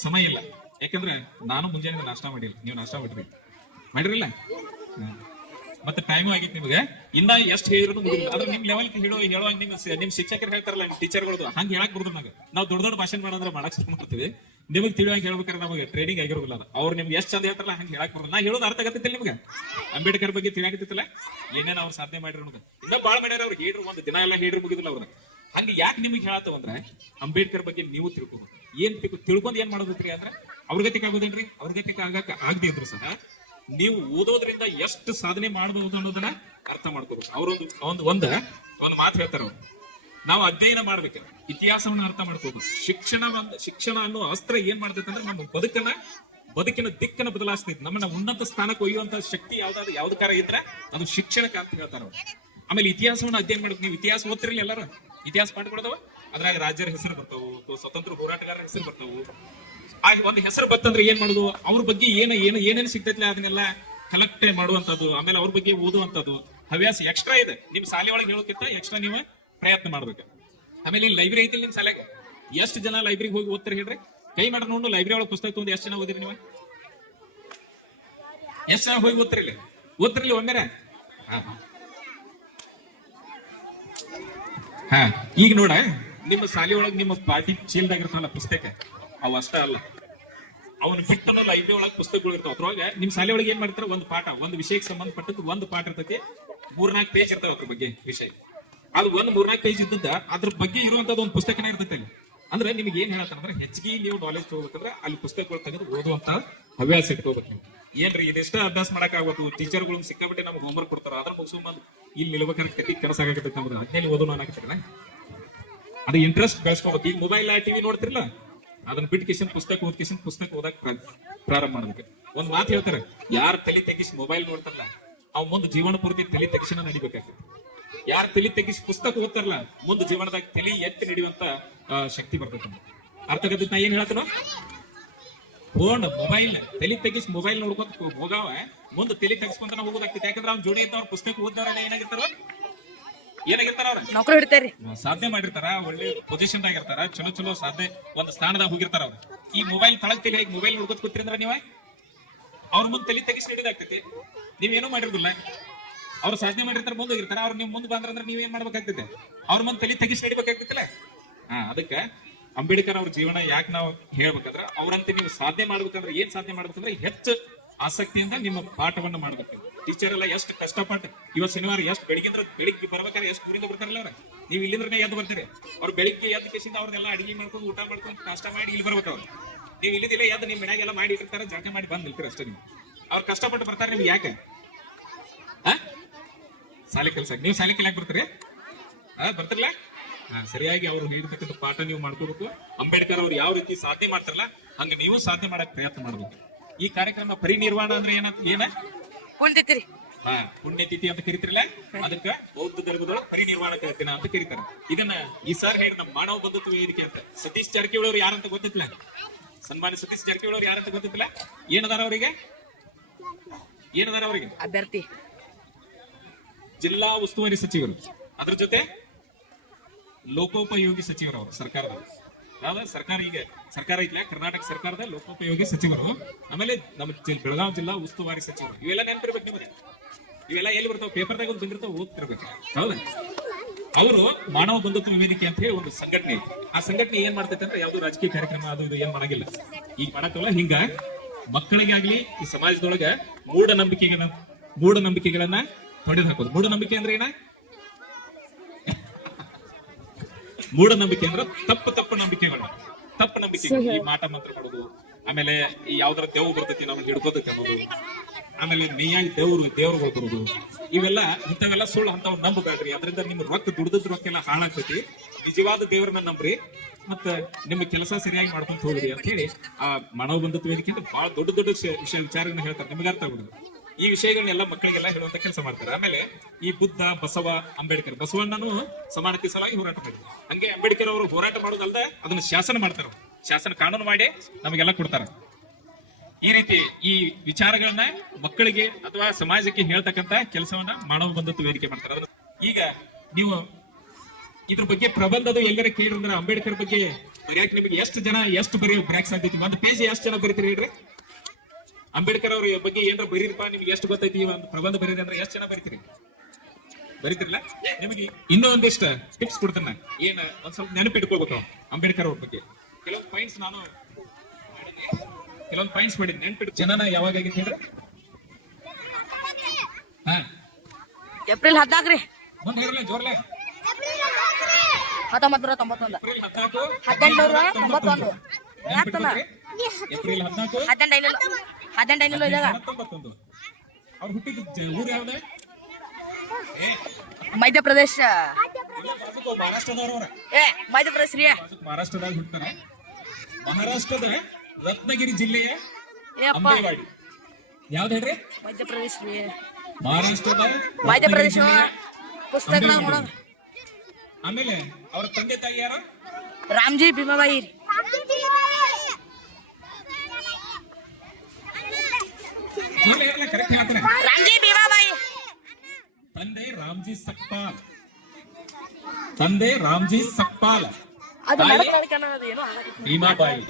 ಸಮಯ ಇಲ್ಲ, ಯಾಕಂದ್ರೆ ನಾನು ಮುಂಜಾನೆ ನಾಷ್ಟಾ ಮಾಡಿಲ್ಲ, ನೀವು ನಾಷ್ಟಾ ಮಾಡಿರಿಲ್ಲ. ಮತ್ತೆ ಟೈಮು ಆಗಿತ್ತು ನಿಮ್ಗೆ ಇನ್ನ ಎಷ್ಟು ಹೇಳಿದ್ರು ಮುಗಿದಿಲ್ಲ. ಆದ್ರೆ ನಿಮ್ ಲೆವೆಲ್ ಹೇಳುವಾಗ ನಿಮ್ ಶಿಕ್ಷಕರು ಹೇಳ್ತಾರಲ್ಲ ನಿಮ್ ಟೀಚರ್ಗಳು ಹಂಗೆ ಹೇಳಕ್ ಬರುದು ನಂಗೆ. ನಾವು ದೊಡ್ಡ ದೊಡ್ಡ ಭಾಷಣ ಮಾಡೋದ್ರೆ ಮಾಡಕ್ ಶುರು ಮಾಡ್ತೀವಿ. ನಿಮಗೆ ತಿಳಿಯುವಂಗೆ ಹೇಳ್ಬೇಕಾದ್ರೆ ನಮಗೆ ಟ್ರೈನಿಂಗ್ ಆಗಿರೋದಿಲ್ಲ ಅದು. ಅವ್ರು ನಿಮ್ಗೆ ಎಷ್ಟು ಚಂದ ಹೇಳ್ತಾರಲ್ಲ ಹಂಗೆ ಹೇಳಕ್ ಬರೋದು. ನಾ ಹೇಳೋದು ಅರ್ಥ ಆಗತ್ತಿಲ್ಲ ನಿಮ್ಗೆ? ಅಂಬೇಡ್ಕರ್ ಬಗ್ಗೆ ತಿಳಿಯಾಕತ್ತಿಲ್ಲ ಏನೇನು ಅವ್ರು ಸಾಧನೆ ಮಾಡಿರೋ ಅನ್ನೋದು. ಇನ್ನ ಬಾಳ ಮಾಡ್ಯಾರ ಅವ್ರು. ಹೇಳ್ರು ಒಂದು ದಿನ ಎಲ್ಲ ಹೇಳ್ರು ಮುಗಿದಿಲ್ಲ ಅವ್ರನ್ನ. ಹಂಗೆ ಯಾಕೆ ನಿಮ್ಗೆ ಹೇಳತ್ತವ ಅಂದ್ರೆ ಅಂಬೇಡ್ಕರ್ ಬಗ್ಗೆ ನೀವು ತಿಳ್ಕೊಬೇಕು. ಏನ್ ತಿಳ್ಕೊಂಡ್ ಏನ್ ಮಾಡೋದೈತ್ರಿ ಅಂದ್ರೆ ಅವ್ರ ಗತಿಗೆ ಆಗೋದೇನ್ರಿ? ಅವ್ರ ಗತಿಗೆ ಆಗಕ್ಕೆ ಆಗದೆ ಇದ್ರು ಸಹ ನೀವು ಓದೋದ್ರಿಂದ ಎಷ್ಟು ಸಾಧನೆ ಮಾಡಬಹುದು ಅನ್ನೋದನ್ನ ಅರ್ಥ ಮಾಡ್ಕೋಬೇಕು. ಅವ್ರೊಂದು ಒಂದು ಮಾತು ಹೇಳ್ತಾರ ಅವ್ರು. ನಾವು ಅಧ್ಯಯನ ಮಾಡ್ಬೇಕು, ಇತಿಹಾಸವನ್ನ ಅರ್ಥ ಮಾಡ್ಕೋಬೇಕು. ಶಿಕ್ಷಣ ಅನ್ನೋ ಅಸ್ತ್ರ ಏನ್ ಮಾಡ್ತೈತೆ ಅಂದ್ರೆ ನಮ್ಮ ಬದುಕಿನ ದಿಕ್ಕನ್ನ ಬದಲಾಯಿಸ್ತೈತಿ. ನಮ್ಮನ್ನ ಉನ್ನತ ಸ್ಥಾನಕ್ಕೆ ಒಯ್ಯುವಂತ ಶಕ್ತಿ ಯಾವ್ದಕಾರ ಇದ್ರೆ ಅದು ಶಿಕ್ಷಣಕ್ಕೆ ಅಂತ ಹೇಳ್ತಾರ ಅವ್ರು. ಆಮೇಲೆ ಇತಿಹಾಸವನ್ನ ಅಧ್ಯಯನ ಮಾಡ್ಬೇಕು. ನೀವು ಇತಿಹಾಸ ಓದ್ತಿರಲಿಲ್ಲ ಎಲ್ಲರೂ? ಇತಿಹಾಸ ಪಾಠಗಳದವ ಅದ್ರಾಗ ರಾಜ್ಯರ ಹೆಸರು ಬರ್ತಾವು, ಸ್ವತಂತ್ರ ಹೋರಾಟಗಾರರ ಹೆಸರು ಬರ್ತಾವು. ಆ ಒಂದು ಹೆಸರು ಬರ್ತಂದ್ರೆ ಏನ್ ಮಾಡುದು, ಅವ್ರ ಬಗ್ಗೆ ಏನೇನು ಸಿಗ್ತೈತಿಲ್ಲ ಅದನ್ನೆಲ್ಲ ಕಲೆಕ್ಟ್ ಮಾಡುವಂತದ್ದು, ಆಮೇಲೆ ಅವ್ರ ಬಗ್ಗೆ ಓದುವಂತದ್ದು ಹವ್ಯಾಸ ಎಕ್ಸ್ಟ್ರಾ ಇದೆ. ನಿಮ್ ಶಾಲೆ ಒಳಗೆ ಹೇಳೋಕ್ಕಿಂತ ಎಕ್ಸ್ಟ್ರಾ ನೀವು ಪ್ರಯತ್ನ ಮಾಡ್ಬೇಕು. ಆಮೇಲೆ ಇಲ್ಲಿ ಲೈಬ್ರರಿ ಐತಿ ನಿಮ್ ಶಾಲೆಗೆ. ಎಷ್ಟು ಜನ ಲೈಬ್ರರಿಗೆ ಹೋಗಿ ಓದ್ತಾರೆ ಹೇಳ್ರಿ? ಕೈ ಮಾಡಿ ನೋಡು. ಲೈಬ್ರರಿ ಒಳಗೆ ಪುಸ್ತಕ ತಗೊಂಡು ಎಷ್ಟು ಜನ ಓದಿರಿ ನೀವು? ಎಷ್ಟು ಜನ ಹೋಗಿ ಓದ್ತಿರ್ಲಿ ಒಮ್ಮೆರೆ? ಹಾ ಈಗ ನೋಡ, ನಿಮ್ಮ ಶಾಲೆ ಒಳಗೆ ನಿಮ್ಮ ಪಾರ್ಟಿ ಚೀಲ್ದಾಗಿರ್ತಾವಲ್ಲ ಪುಸ್ತಕ, ಅವು ಅಷ್ಟ ಅಲ್ಲ, ಅವನು ಬಿಟ್ಟು ಲೈಬ್ರರಿ ಒಳಗೆ ಪುಸ್ತಕಗಳು ಇರ್ತಾವ. ಅದ್ರೊಳಗೆ ನಿಮ್ ಶಾಲೆ ಒಳಗೆ ಏನ್ ಮಾಡ್ತಾರೆ, ಒಂದು ಪಾಠ, ಒಂದು ವಿಷಯಕ್ಕೆ ಸಂಬಂಧಪಟ್ಟದ್ದು ಒಂದು ಪಾಠ ಇರ್ತೈತಿ. 3-4 ಪೇಜ್ ಇರ್ತಾವ ಅದ್ರ ಬಗ್ಗೆ ವಿಷಯ. ಅದು 1-3-4 ಪೇಜ್ ಇದ್ದದ್ದ ಅದ್ರ ಬಗ್ಗೆ ಇರುವಂತದ್ದು ಒಂದು ಪುಸ್ತಕನೇ ಇರ್ತೈತಿ ಅಲ್ಲಿ. ಅಂದ್ರೆ ನಿಮ್ಗೆ ಏನ್ ಹೇಳತ್ತಂದ್ರೆ ಹೆಚ್ಚಿಗೆ ನೀವು ನಾಲೆಜ್ ತಗೋಬೇಕಂದ್ರೆ ಅಲ್ಲಿ ಪುಸ್ತಕಗಳು ತೆಗೆದು ಓದುವಂತ ಹವ್ಯಾಸ ಇಟ್ಕೋಬೇಕು ನೀವು. ಏನ್ರಿ ಇದೆಷ್ಟ ಅಭ್ಯಾಸ ಮಾಡಕ್ ಆಗ್ಬೇಕು? ಟೀಚರ್ಗಳು ಸಿಕ್ಕಾಬಿಟ್ಟೆ ನಮ್ಗೆ ಹೋಮ್ವರ್ಕ್ ಕೊಡ್ತಾರ, ಅದ್ರ ಮುಗಿಸ್ಕೊಂಡ್ ಇಲ್ಲಿ ನಿಲ್ಬೇಕಾದ್ರೆ ಕತಿ ಕೆಲಸ ಆಗತ್ತೆ ನಮ್ದು. ಹದಿನೈದು ಓದೋಣ ಅನ್ನಕತ್ತಿರಲ್ಲ, ಅದು ಇಂಟ್ರೆಸ್ಟ್ ಬೆಳೆಸ್ಕೋಬೇಕು. ಈಗ ಮೊಬೈಲ್ ಟಿವಿ ನೋಡ್ತಿರಲ್ಲ, ಅದನ್ನ ಬಿಟ್ಟು ಕಿಶನ್ ಪುಸ್ತಕ ಓದಕ್ ಪ್ರಾರಂಭ ಮಾಡ್ಬೇಕು. ಒಂದ್ ಮಾತು ಹೇಳ್ತಾರೆ, ಯಾರು ತಲೆ ತೆಗಿಸಿ ಮೊಬೈಲ್ ನೋಡ್ತಾರಲ್ಲ ಅವ್ ಮುಂದ್ ಜೀವನ ಪೂರ್ತಿ ತಲೆ ತೆಗಿಸಿನ ನಡಿಬೇಕಾಗ್ತದೆ. ಯಾರು ತಲೆ ತೆಗಿಸಿ ಪುಸ್ತಕ ಓದ್ತಾರಲ್ಲ ಮುಂದ್ ಜೀವನದಾಗ ತಲೆ ಎತ್ತಿ ನಡೆಯುವಂತ ಶಕ್ತಿ ಬರ್ತೈತೆ. ಅರ್ಥ ಆಗತ್ತೆ ನಾ ಏನ್ ಹೇಳ್ತಾನೋ? ಫೋನ್ ಮೊಬೈಲ್ ತಲೆ ತೆಗಿಸಿ ಮೊಬೈಲ್ ನೋಡ್ಕೊಂತ ಹೋಗಾವ ಮುಂದ್ ತಲೆ ತೆಗಿಸ್ಕೊಂತ ಹೋಗೋದಾಗ್ತೈತಿ. ಯಾಕಂದ್ರೆ ಅವ್ನ ಜೋಡಿ ಇದ್ದವ್ರ ಪುಸ್ತಕ ಓದ್ದವ್ರ ಏನಾಗಿರ್ತಾರ ಅವ್ರ ನೌಕರಿ ಹಿಡಿತಾರ್ರಿ, ಸಾಧನೆ ಮಾಡಿರ್ತಾರ, ಒಳ್ಳೆ ಪೊಸಿಷನ್ ಆಗಿರ್ತಾರ, ಚಲೋ ಸಾಧನೆ ಒಂದು ಸ್ಥಾನದಾಗ ಹೋಗಿರ್ತಾರ ಅವ್ರು. ಈ ಮೊಬೈಲ್ ತಳಗ್ ತಲೆ ಮೊಬೈಲ್ ನೋಡ್ಕೊತ ಕೂತ್ರಿ ನೀವ ಅವ್ರ ಮುಂದ್ ತಲೆ ತೆಗಿಸಿ ಹಿಡಿದಾಗ್ತೈತಿ. ನೀವೇನೋ ಮಾಡಿರೋದಿಲ್ಲ, ಅವ್ರು ಸಾಧನೆ ಮಾಡಿರ್ತಾರ, ಮುಂದೆ ಹೋಗಿರ್ತಾರ. ಅವ್ರು ನಿಮ್ ಮುಂದ್ ಬಂದ್ರಂದ್ರೆ ನೀವೇನ್ ಮಾಡ್ಬೇಕಾಗ್ತೈತೆ? ಅವ್ರ ಮುಂದ್ ತಲೆ ತೆಗಿಸಿ ನಡಿಬೇಕಾಗ್ತೈತಿಲ್ಲ. ಅದಕ್ಕೆ ಅಂಬೇಡ್ಕರ್ ಅವ್ರ ಜೀವನ ಯಾಕೆ ನಾವು ಹೇಳ್ಬೇಕಂದ್ರೆ, ಅವ್ರಂತೆ ನೀವು ಸಾಧನೆ ಮಾಡ್ಬೇಕಂದ್ರೆ ಏನ್ ಸಾಧನೆ ಮಾಡ್ಬೇಕಂದ್ರೆ ಹೆಚ್ಚು ಆಸಕ್ತಿಯಿಂದ ನಿಮ್ಮ ಪಾಠವನ್ನ ಮಾಡ್ಬೇಕು. ಟೀಚರ್ ಎಲ್ಲ ಎಷ್ಟು ಕಷ್ಟಪಟ್ಟು ಇವತ್ತು ಶನಿವಾರ ಎಷ್ಟು ಬೆಳಿಗ್ಗೆ ಬರ್ಬೇಕಾದ್ರೆ ಎಷ್ಟು ಊರಿಂದ ಬರ್ತಾರಲ್ಲ ಅವ್ರ, ನೀವು ಇಲ್ಲಿಂದ್ರೆ ಎದ್ದು ಬರ್ತೀರಿ. ಅವ್ರು ಬೆಳಿಗ್ಗೆ ಎದ್ದು ಕೇಸಿಂದ ಅವ್ರನ್ನೆಲ್ಲ ಅಡಿಗೆ ಮಾಡ್ಕೊಂಡು ಊಟ ಮಾಡ್ಕೊಂಡು ನಾಷ್ಟ ಮಾಡಿ ಇಲ್ಲಿ ಬರ್ಬೇಕು. ಅವ್ರು ನೀವು ಇಲ್ಲಿದಿಲ್ಲ ಎದ್ದು ನಿಮ್ ಮನ್ಯಾಗೆಲ್ಲ ಮಾಡಿ ಇಟ್ಟಿರ್ತಾರೆ, ಜಳಕ ಮಾಡಿ ಬಂದ್ ನಿಲ್ತೀರಿ ಅಷ್ಟೇ. ನೀವು ಅವ್ರು ಕಷ್ಟಪಟ್ಟು ಬರ್ತಾರೆ, ನಿಮ್ಗೆ ಯಾಕೆ ಶಾಲೆ ಕೆಲಸ? ನೀವು ಶಾಲೆ ಕಲಿಯಾಕ್ ಬರ್ತೀರಿ? ಬರ್ತಿರ್ಲ? ಸರಿಯಾಗಿ ಅವ್ರು ಹೇಳಿರ್ತಕ್ಕಂಥ ಪಾಠ ನೀವು ಮಾಡ್ಕೋಬೇಕು. ಅಂಬೇಡ್ಕರ್ ಅವ್ರು ಯಾವ ರೀತಿ ಸಾಧನೆ ಮಾಡ್ತಾರಲ್ಲ ಹಂಗ ನೀವು ಸಾಧನೆ ಮಾಡಕ್ ಪ್ರಯತ್ನ ಮಾಡ್ಬೇಕು. ಈ ಕಾರ್ಯಕ್ರಮ ಪರಿನಿರ್ವಾಣ ಅಂದ್ರೆ ಏನ? ಪುಣ್ಯತಿಥಿ. ಪುಣ್ಯತಿಥಿ ಅಂತ ಕರಿತಿರಲ್ಲ, ಅದಕ್ಕ ಬೌದ್ಧ ಧರ್ಮದೊಳಗೆ ಪರಿನಿರ್ವಾಣ ದಿನ ಅಂತ ಕರೀತಾರೆ. ಇದನ್ನ ಈ ಸಾರ್ ಹೇಳಿ ನಮ್ಮ ಮಾನವ ಬಂಧುತ್ವ ವೇದಿಕೆ ಅಂತ. ಸತೀಶ್ ಜಾರಕಿಹೊಳಿ ಅವ್ರು ಯಾರಂತ ಗೊತ್ತಿಲ್ಲ? ಸನ್ಮಾನ್ಯ ಸತೀಶ್ ಜಾರಕಿಹೊಳಿ ಅವ್ರು ಯಾರಂತ ಗೊತ್ತಿಲ್ಲ? ಏನದಾರ ಅವರಿಗೆ ಅಭ್ಯರ್ಥಿ, ಜಿಲ್ಲಾ ಉಸ್ತುವಾರಿ ಸಚಿವರು, ಅದ್ರ ಜೊತೆ ಲೋಕೋಪಯೋಗಿ ಸಚಿವರು. ಅವರು ಸರ್ಕಾರದ ಸರ್ಕಾರ ಐತ್ಲ, ಕರ್ನಾಟಕ ಸರ್ಕಾರದ ಲೋಕೋಪಯೋಗಿ ಸಚಿವರು. ಆಮೇಲೆ ನಮ್ಮ ಬೆಳಗಾವಿ ಜಿಲ್ಲಾ ಉಸ್ತುವಾರಿ ಸಚಿವರು. ಇವೆಲ್ಲ ನೆನಪಿರ್ಬೇಕು ನಿಮಗೆ. ಇವೆಲ್ಲ ಎಲ್ಲಿ ಬರ್ತಾವ? ಪೇಪರ್ದಾಗ ಬಂದಿರ್ತಾವ, ಓದ್ತಿರ್ಬೇಕು. ಹೌದಾ? ಅವರು ಮಾನವ ಬಂಧುತ್ವ ವೇದಿಕೆ ಅಂತ ಹೇಳಿ ಒಂದು ಸಂಘಟನೆ. ಆ ಸಂಘಟನೆ ಏನ್ ಮಾಡ್ತೈತೆ ಅಂದ್ರೆ ಯಾವ್ದು ರಾಜಕೀಯ ಕಾರ್ಯಕ್ರಮ ಅದು ಇದು ಏನ್ ಮಾಡಂಗಿಲ್ಲ. ಈಗ ಮಾಡಕ್ಕಲ್ಲ, ಹಿಂಗ ಮಕ್ಕಳಿಗಾಗ್ಲಿ ಈ ಸಮಾಜದೊಳಗ ಮೂಢನಂಬಿಕೆಗಳನ್ನ ತೊಡೆದು ಹಾಕೋದು. ಮೂಢನಂಬಿಕೆ ಅಂದ್ರೆ ಏನ? ಮೂಢನಂಬಿಕೆ ಅಂದ್ರೆ ತಪ್ಪು ನಂಬಿಕೆಗಳು. ಈ ಮಾಟ ಮಂತ್ರ ಮಾಡೋದು, ಆಮೇಲೆ ಈ ಯಾವ್ದಾರ ದೇವ್ ಬರ್ತೈತಿ ನಾವು ಹಿಡ್ಕೋದಕ್ಕೆ ಅನ್ನೋದು, ಆಮೇಲೆ ಮೇಯಾಗಿ ದೇವ್ರುಗಳು ಬರೋದು, ಇಂಥವೆಲ್ಲ ಸುಳ್ಳು. ಅಂತವ್ ನಂಬಬೇಡ್ರಿ. ಅದರಿಂದ ನಿಮ್ ದುಡ್ದದ್ ರೊಕ್ಕೆಲ್ಲ ಹಾಳಾಗ್ತೈತಿ. ನಿಜವಾದ ದೇವ್ರನ್ನ ನಂಬ್ರಿ, ಮತ್ತ ನಿಮ್ಮ ಕೆಲಸ ಸರಿಯಾಗಿ ಮಾಡ್ಕೊಂತ ಹೋಗ್ರಿ ಅಂತ ಹೇಳಿ ಆ ಮಾನವ ಬಂಧುತ್ವ ವೇದಿಕೆ ಅಂತ ಬಹಳ ದೊಡ್ಡ ವಿಚಾರಗಳನ್ನ ಹೇಳ್ತಾರೆ. ನಿಮ್ಗೆ ಅರ್ಥ ಆಗುದು. ಈ ವಿಷಯಗಳನ್ನೆಲ್ಲ ಮಕ್ಕಳಿಗೆಲ್ಲ ಹೇಳುವಂತ ಕೆಲಸ ಮಾಡ್ತಾರೆ. ಆಮೇಲೆ ಈ ಬುದ್ಧ, ಬಸವ, ಅಂಬೇಡ್ಕರ್, ಬಸವಣ್ಣನು ಸಮಾನತೆ ಸಲುವಾಗಿ ಹೋರಾಟ ಮಾಡಿದ್ರು. ಹಂಗೆ ಅಂಬೇಡ್ಕರ್ ಅವರು ಹೋರಾಟ ಮಾಡೋದಲ್ದ ಅದನ್ನ ಶಾಸನ ಮಾಡ್ತಾರೆ. ಶಾಸನ ಕಾನೂನು ಮಾಡಿ ನಮಗೆಲ್ಲ ಕೊಡ್ತಾರೆ. ಈ ರೀತಿ ಈ ವಿಚಾರಗಳನ್ನ ಮಕ್ಕಳಿಗೆ ಅಥವಾ ಸಮಾಜಕ್ಕೆ ಹೇಳ್ತಕ್ಕಂತ ಕೆಲಸವನ್ನ ಮಾನವ ಬಂಧುತ್ವ ವೇದಿಕೆ ಮಾಡ್ತಾರೆ. ಈಗ ನೀವು ಇದ್ರ ಬಗ್ಗೆ ಪ್ರಬಂಧದು ಎಲ್ಲರ ಕೇಳಿದ್ರೆ ಅಂಬೇಡ್ಕರ್ ಬಗ್ಗೆ ಬರೆಯಕ್ಕೆ ನಿಮಗೆ ಎಷ್ಟು ಬರೆಯೋ ಬ್ರ್ಯಾಕ್ ಸಾಧ್ಯತೆ? ಒಂದು ಪೇಜ್ ಎಷ್ಟು ಜನ ಬರೀತೀರಿ ಹೇಳ್ರಿ? ಅಂಬೇಡ್ಕರ್ ಅವ್ರ ಬಗ್ಗೆ ಏನಾರ ಬರೀರಪ್ಪ, ನಿಮ್ಗೆ ಎಷ್ಟು ಗೊತ್ತೈತಿ ಒಂದು ಪ್ರಬಂಧ ಬರೀರಿ ಅಂದ್ರೆ ಎಷ್ಟು ಜನ ಬರೀತೀರಿ? ಬರೀತಿರಲ್ಲ? ನಿಮಗೆ ಇನ್ನೂ ಒಂದಿಷ್ಟು ಟಿಪ್ಸ್ ಕೊಡ್ತೇನೆ. ಏನ್ ಒಂದ್ ಸ್ವಲ್ಪ ನೆನಪಿಟ್ಕೊಳ್ಬೇಕು ಅಂಬೇಡ್ಕರ್ ಅವ್ರ ಬಗ್ಗೆ. ಕೆಲವೊಂದು ಪಾಯಿಂಟ್ಸ್ ಮಾಡಿದ್ದೆ ನೆನ್ಪಿಟ್ಟು. ಜನನ ಯಾವಾಗ ಆಗಿತ್ತು ಹೇಳ್ರಿ? ಹಾ, ಏಪ್ರಿಲ್ 14 ರೀ, ಮುಂದೆ ಹೇರಲ್ಲ ಜೋರ್ಲೆ. 1991. ಏಪ್ರಿಲ್ 14, 1891. ನೆನ್ಪಿಟ್ಕೊಳ್ರಿ. ಏಪ್ರಿಲ್ 14, 1891 ಇದಾಗ 1991. ಅವ್ರು ಹುಟ್ಟಿದ ಊರು ಯಾವ್ದು? ಮಧ್ಯಪ್ರದೇಶ. ಮಹಾರಾಷ್ಟ್ರದವ್ರ. ಮಧ್ಯಪ್ರದೇಶ ರೀ. ಮಹಾರಾಷ್ಟ್ರದಾಗ ಹುಟ್ಟಾರ. ಮಹಾರಾಷ್ಟ್ರದ ರತ್ನಗಿರಿ ಜಿಲ್ಲೆಯ ಏಪ್ಪ ಅಂಬೇವಾಡಿ. ಯಾವ್ದು ಹೇಳ್ರಿ? ಮಧ್ಯಪ್ರದೇಶ ರೀ. ಮಹಾರಾಷ್ಟ್ರದ ಮಧ್ಯಪ್ರದೇಶ ಜಿಲ್ಲೆಯ ಪುಸ್ತಕದಾಗ ಅಂಬೇವಾಡಿ. ನೋಡೋಣ. ಆಮೇಲೆ ಅವರ ತಂದೆ ತಾಯಿ ಯಾರು? ರಾಮ್ಜಿ ಭೀಮಾಬಾಯಿ ರೀ. ಕರೆಕ್ಟ್ ಹೇಳ್ತಾನೆ. ರಾಮ್ಜಿ ಭೀಮಾಬಾಯಿ. ತಂದೆ ರಾಮ್ಜಿ ಸಕ್ಪಾಲ್. ತಂದೆ ರಾಮ್ಜಿ ಸಕ್ಪಾಲ್. ಅದು ತಾಯಿ ನಡಕ ನಡಕ ಅನ್ನೋದು ಏನೋ ಆಗತ್ತೆ. ಭೀಮಾಬಾಯಿ.